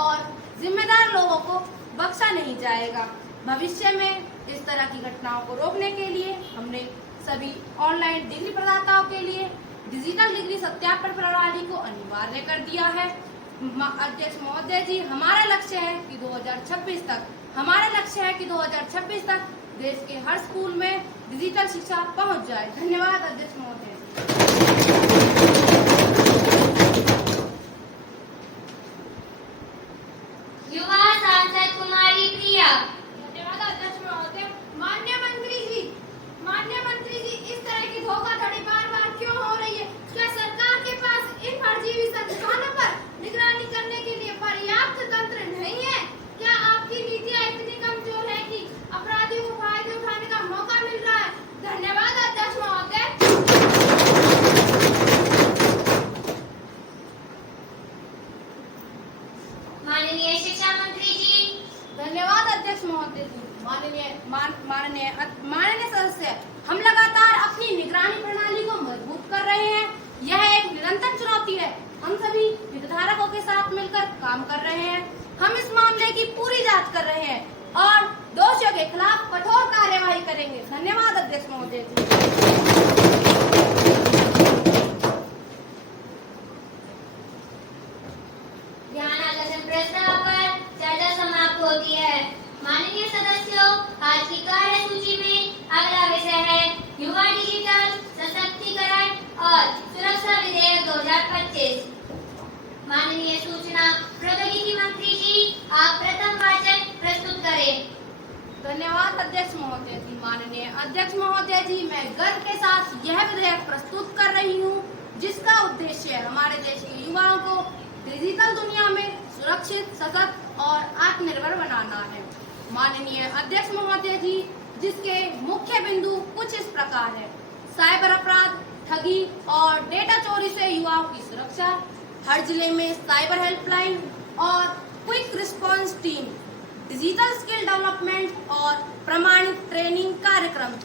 और जिम्मेदार लोगों को बख्शा नहीं जाएगा। भविष्य में इस तरह की घटनाओं को रोकने के लिए हमने सभी ऑनलाइन डिग्री प्रदाताओं के लिए डिजिटल डिग्री सत्यापन प्रणाली को अनिवार्य कर दिया है। अध्यक्ष महोदय जी, हमारा लक्ष्य है कि 2026 तक देश के हर स्कूल में डिजिटल शिक्षा पहुंच जाए। धन्यवाद अध्यक्ष महोदय जी। युवा सांसद कुमारी प्रिया। धन्यवाद अध्यक्ष महोदय। माननीय मंत्री जी, इस तरह की धोखाधड़ी बार बार क्यों हो रही है? क्या सरकार के पास इन फर्जी संस्थानों पर निगरानी करने के लिए पर्याप्त तंत्र नहीं है? क्या आपकी नीतियाँ इतनी कमजोर है कि अपराधियों को फायदे उठाने का मौका मिल रहा है? धन्यवाद अध्यक्ष महोदय। माननीय शिक्षा मंत्री जी। धन्यवाद अध्यक्ष महोदय जी। माननीय सदस्य, हम लगातार अपनी निगरानी प्रणाली को मजबूत कर रहे हैं। यह एक निरंतर चुनौती है। हम सभी हितधारकों के साथ मिलकर काम कर रहे हैं। हम इस मामले की पूरी जांच कर रहे हैं और दोषियों के खिलाफ कठोर कार्यवाही करेंगे। धन्यवाद अध्यक्ष महोदय जी। ध्यान आकर्षण प्रस्ताव पर चर्चा समाप्त होती है। माननीय सदस्यों, आज की कार्यसूची में अगला विषय है युवा डिजिटल सशक्तिकरण और सुरक्षा विधेयक 2025। माननीय सूचना प्रौद्योगिकी मंत्री जी, आप प्रथम वाचन प्रस्तुत करें। धन्यवाद अध्यक्ष महोदय जी। माननीय अध्यक्ष महोदय जी, मैं गर्व के साथ यह विधेयक प्रस्तुत कर रही हूँ, जिसका उद्देश्य हमारे देश के युवाओं को डिजिटल दुनिया में सुरक्षित, सशक्त और आत्मनिर्भर बनाना है। माननीय अध्यक्ष महोदय जी, जिसके मुख्य बिंदु कुछ इस प्रकार है: साइबर अपराध, ठगी और डेटा चोरी से युवाओं की सुरक्षा, हर जिले में साइबर हेल्पलाइन और quick quick response team, digital skill development और प्रमाणित ट्रेनिंग कार्यक्रम,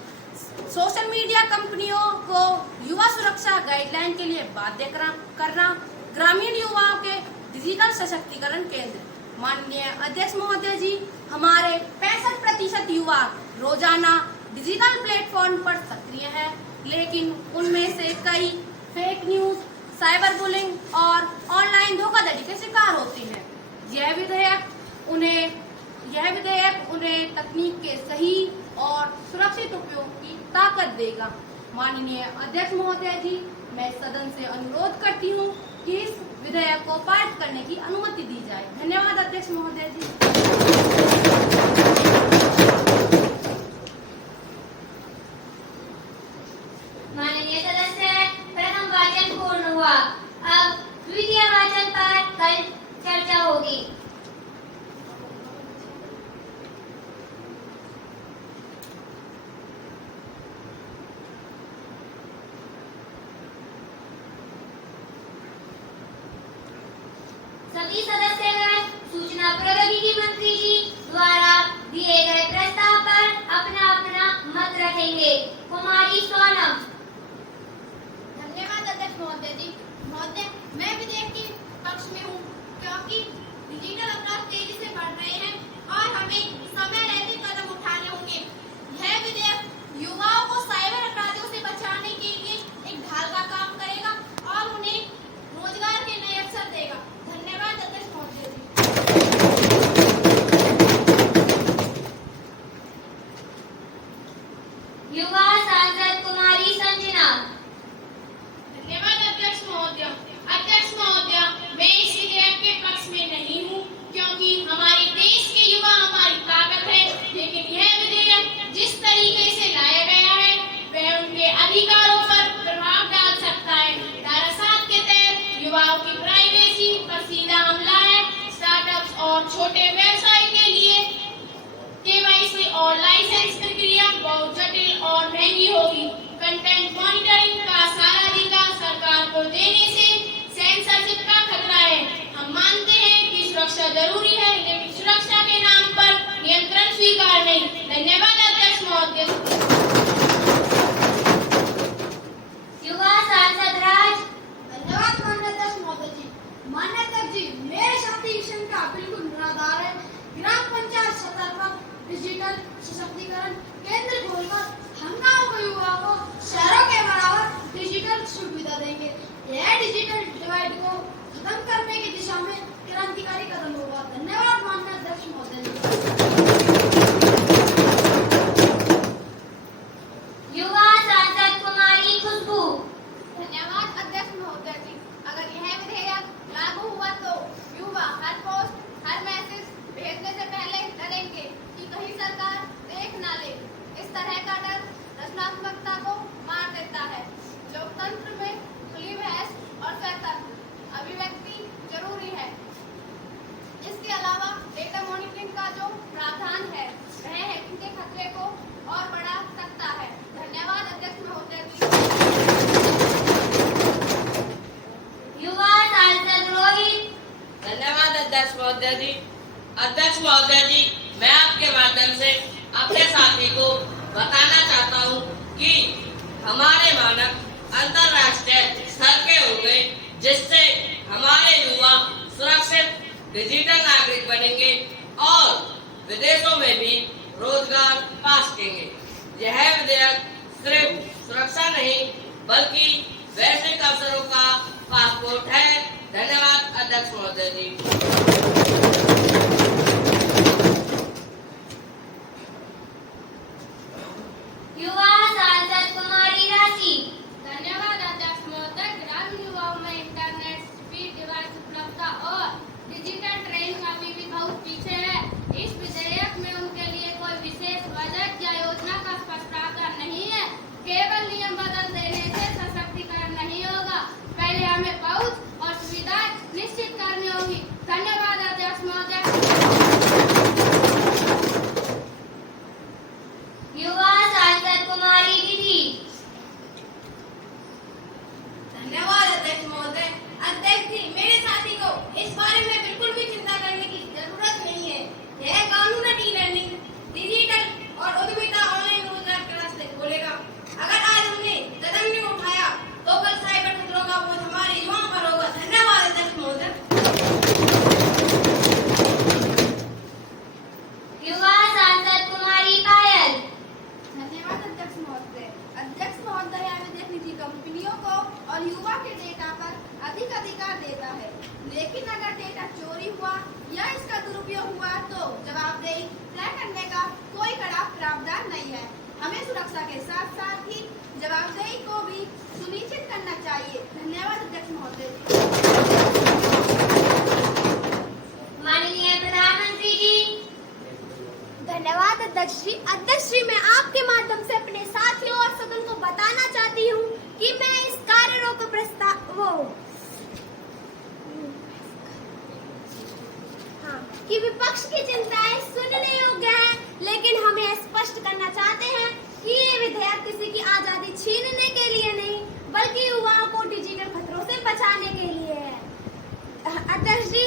सोशल मीडिया कंपनियों को युवा सुरक्षा गाइडलाइन के लिए बाध्य करना, ग्रामीण युवाओं के डिजिटल सशक्तिकरण केंद्र। माननीय अध्यक्ष महोदय जी, हमारे 65% युवा रोजाना डिजिटल प्लेटफॉर्म पर सक्रिय हैं, लेकिन उनमें से कई फेक न्यूज, साइबर बुलिंग और ऑनलाइन धोखाधड़ी के शिकार होते हैं। यह विधेयक उन्हें तकनीक के सही और सुरक्षित उपयोग की ताकत देगा। माननीय अध्यक्ष महोदय जी, मैं सदन से अनुरोध करती हूँ कि इस विधेयक को पारित करने की अनुमति दी जाए। धन्यवाद अध्यक्ष महोदय जी। माननीय सदस्य, प्रथम वाचन पूर्ण हुआ। अब द्वितीय वाचन पर कल चर्चा होगी। सभी सदस्यगण सूचना प्रौद्योगिकी मंत्री जी द्वारा दिए गए प्रस्ताव पर अपना अपना मत रखेंगे। कुमारी सोनम। धन्यवाद अध्यक्ष महोदय जी। महोदय, मैं विधेयक के पक्ष में हूँ, क्योंकि डिजिटल अपराध तेजी से बढ़ रहे हैं और हमें समय रहते कदम उठाने होंगे। यह विधेयक युवाओं को साइबर अपराधियों से बचाने के लिए एक ढाल का काम करेगा और उन्हें रोजगार के नए अवसर देगा। धन्यवाद अध्यक्ष महोदय जी। युवा सांसद कुमारी संजना। धन्यवाद अध्यक्ष महोदय। अध्यक्ष महोदय, मैं इस विधेयक के पक्ष में नहीं हूँ, क्योंकि हमारे देश के युवा हमारी ताकत है, लेकिन यह विधेयक जिस तरीके से लाया गया है वह उनके अधिकारों पर प्रभाव डाल सकता है। धारा 7 के तहत युवाओं की प्राइवेसी पर सीधा हमला है। स्टार्टअप्स और छोटे व्यवसाय के लिए केवाईसी और लाइसेंस प्रक्रिया बहुत जटिल और महंगी होगी। कंटेंट मॉनिटरिंग का सारा अधिकार सरकार को देने से सेंसरशिप का खतरा है। हम मानते हैं कि सुरक्षा जरूरी है, लेकिन सुरक्षा के नाम पर नियंत्रण स्वीकार नहीं। धन्यवाद अध्यक्ष महोदय। युवा सांसद राज। धन्यवाद माननीय अध्यक्ष महोदय जी। माननीय अध्यक्ष जी, मेरे शक्ति मिशन का बिल्कुल निराधार है। ग्राम पंचायत स्तर पर डिजिटल सशक्तिकरण केंद्र खोलकर हम गाँव के युवाओं को शहरों के बराबर डिजिटल सुविधा देंगे। यह डिजिटल डिवाइड को खत्म करने की दिशा में क्रांतिकारी कदम होगा। धन्यवाद माननीय अध्यक्ष महोदय जी। युवा सांसद कुमारी खुशबू। धन्यवाद अध्यक्ष महोदय जी। अगर यह विधेयक लागू हुआ तो युवा हर पोस्ट, हर मैसेज भेजने से पहले डरेंगे कि कहीं सरकार देख ना ले। इस तरह का डर रचनात्मकता को मार देता है। लोकतंत्र में खुली बहस और स्वतंत्र अभिव्यक्ति जरूरी है। इसके अलावा डेटा मॉनिटरिंग का जो प्रावधान है वह हैकिंग के खतरे को और बढ़ा सकता है। धन्यवाद अध्यक्ष महोदय जी। युवा सांसद रोहित। धन्यवाद अध्यक्ष महोदय जी। अध्यक्ष महोदय जी, मैं आपके माध्यम से अपने साथी को बताना चाहता हूँ कि हमारे मानक अंतर्राष्ट्रीय स्तर के होंगे, जिससे हमारे युवा सुरक्षित डिजिटल नागरिक बनेंगे और विदेशों में भी रोजगार पा सकेंगे। यह विधेयक सिर्फ सुरक्षा नहीं बल्कि वैश्विक अवसरों का पासपोर्ट है। धन्यवाद अध्यक्ष महोदय जी। युवा सांसद कुमारी राशि। धन्यवाद अध्यक्ष महोदय। ग्रामीण युवाओं में इंटरनेट स्पीड, डिवाइस उपलब्धता और डिजिटल ट्रेनिंग अभी भी बहुत पीछे है। इस विधेयक में उनके लिए कोई विशेष बजट या योजना का स्पष्ट प्रावधान नहीं है। केवल नियम बदल देने से सशक्तिकरण नहीं होगा, पहले हमें पहुंच और सुविधाएं निश्चित करनी होगी। धन्यवाद हमें सुरक्षा के साथ साथ ही जवाबदेही को भी सुनिश्चित करना चाहिए। धन्यवाद अध्यक्ष महोदय। माननीय प्रधानमंत्री जी। धन्यवाद अध्यक्ष जी। अध्यक्ष जी, मैं आपके माध्यम से अपने साथियों और सदन को बताना चाहती हूँ कि मैं इस कार्य रोक कि विपक्ष की चिंताएं सुनने योग्य हैं, लेकिन हम यह स्पष्ट करना चाहते हैं कि ये विधेयक किसी की आजादी छीनने के लिए नहीं, बल्कि युवाओं को डिजिटल खतरों से बचाने के लिए है। अध्यक्ष जी,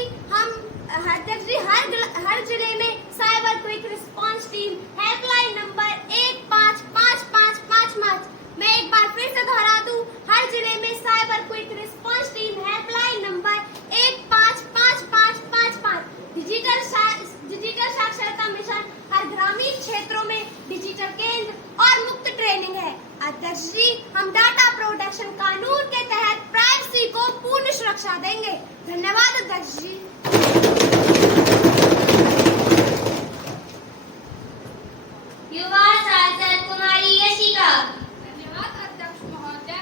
हर जिले में cyber quick response team helpline number 155555, मैं एक बार फिर से दोहरा दूं, हर जिले में cyber quick response team helpline number 155555, digital साक्षरता मिशन हर ग्रामीण क्षेत्रों में डिजिटल केंद्र और मुफ्त ट्रेनिंग है। अध्यक्ष जी, हम डाटा प्रोटेक्शन कानून के तहत प्राइवेसी को पूर्ण सुरक्षा देंगे। धन्यवाद अध्यक्ष जी। युवा सांसद कुमारी यशिका। धन्यवाद अध्यक्ष महोदय।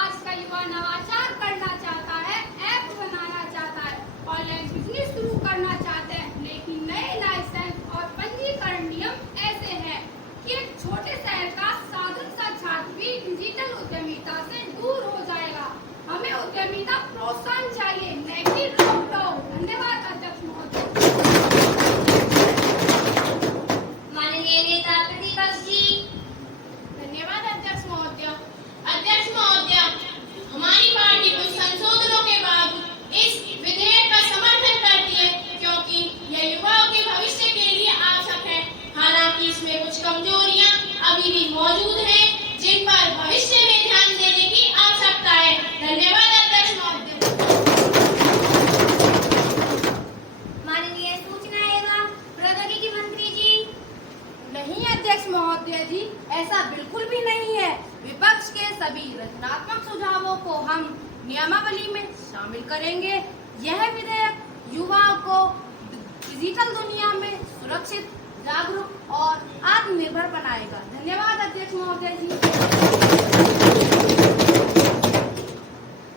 आज का युवा नवाचार करना चाहता है, ऐप बनाना चाहता है, ऑनलाइन बिजनेस शुरू करना चाहते हैं, लेकिन नए लाइसेंस और पंजीकरण नियम ऐसे हैं कि एक छोटे शहर का साधन सा छात्र भी डिजिटल उद्यमिता से दूर हो जाएगा। हमें उद्यमिता प्रोत्साहन चाहिए, नहीं कि रोक-टोक। धन्यवाद अध्यक्ष महोदय। माननीय नेता प्रतिपक्ष जी। धन्यवाद अध्यक्ष महोदय। अध्यक्ष महोदय, हमारी पार्टी कुछ संशोधनों के बाद इस विधेयक का समर्थन करती है, क्योंकि यह युवाओं के भविष्य के लिए आवश्यक है। हालांकि इसमें कुछ कमजोरियां अभी भी मौजूद हैं, जिन पर भविष्य में ध्यान देने की आवश्यकता है। धन्यवाद अध्यक्ष महोदय। माननीय सूचना एवं प्रौद्योगिकी मंत्री जी। नहीं अध्यक्ष महोदय जी, ऐसा बिल्कुल भी नहीं है। विपक्ष के सभी रचनात्मक सुझावों को हम नियमावली में शामिल करेंगे। यह विधेयक युवाओं को डिजिटल दुनिया में सुरक्षित, जागरूक और आत्मनिर्भर बनाएगा। धन्यवाद अध्यक्ष महोदय जी।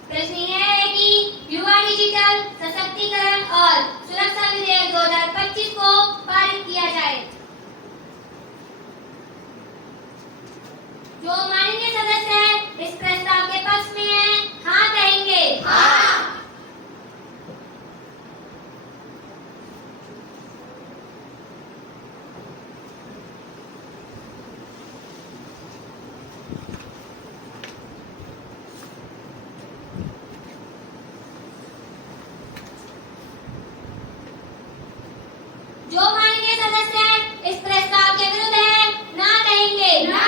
प्रश्न यह है कि युवा डिजिटल सशक्तिकरण और सुरक्षा विधेयक 2025 को पारित किया जाए। जो माननीय सदस्य है इस प्रस्ताव के पक्ष में है, हाँ कहेंगे। हाँ। जो माननीय सदस्य है इस प्रस्ताव के विरुद्ध है, ना कहेंगे। ना।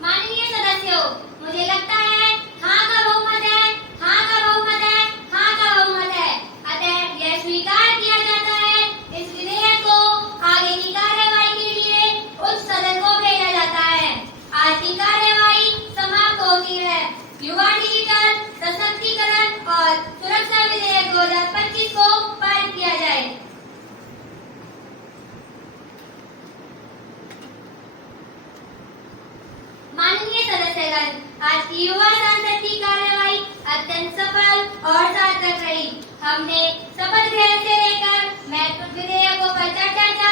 माननीय सदस्यों, मुझे लगता है हाँ का बहुमत है, हाँ का बहुमत है, हाँ का बहुमत है। अतः यह स्वीकार किया जाता है। इस विधेयक को आगे की कार्यवाही के लिए उच्च सदन को भेजा जाता है। आज की कार्यवाही समाप्त होती है। युवा डिजिटल सशक्तिकरण और सुरक्षा विधेयक 2025 को पारित किया जाए। माननीय सदस्यगण, आज की युवा सांसद की कार्यवाही अत्यंत सफल और सार्थक रही। हमने शपथ ग्रहण से लेकर महत्वपूर्ण विधेयकों पर चर्चा,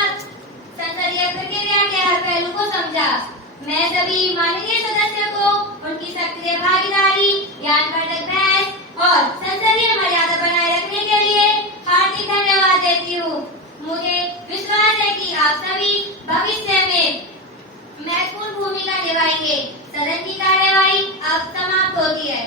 संसदीय प्रक्रिया के हर पहलू को समझा। मैं सभी माननीय सदस्यों को उनकी सक्रिय भागीदारी, ज्ञानवर्धक बहस और संसदीय मर्यादा बनाए रखने के लिए हार्दिक धन्यवाद देती हूँ। मुझे विश्वास है कि आप सभी भविष्य में महत्वपूर्ण भूमिका निभाएंगे। सदन की कार्यवाही अब समाप्त होती है।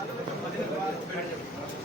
आगे बढ़ो,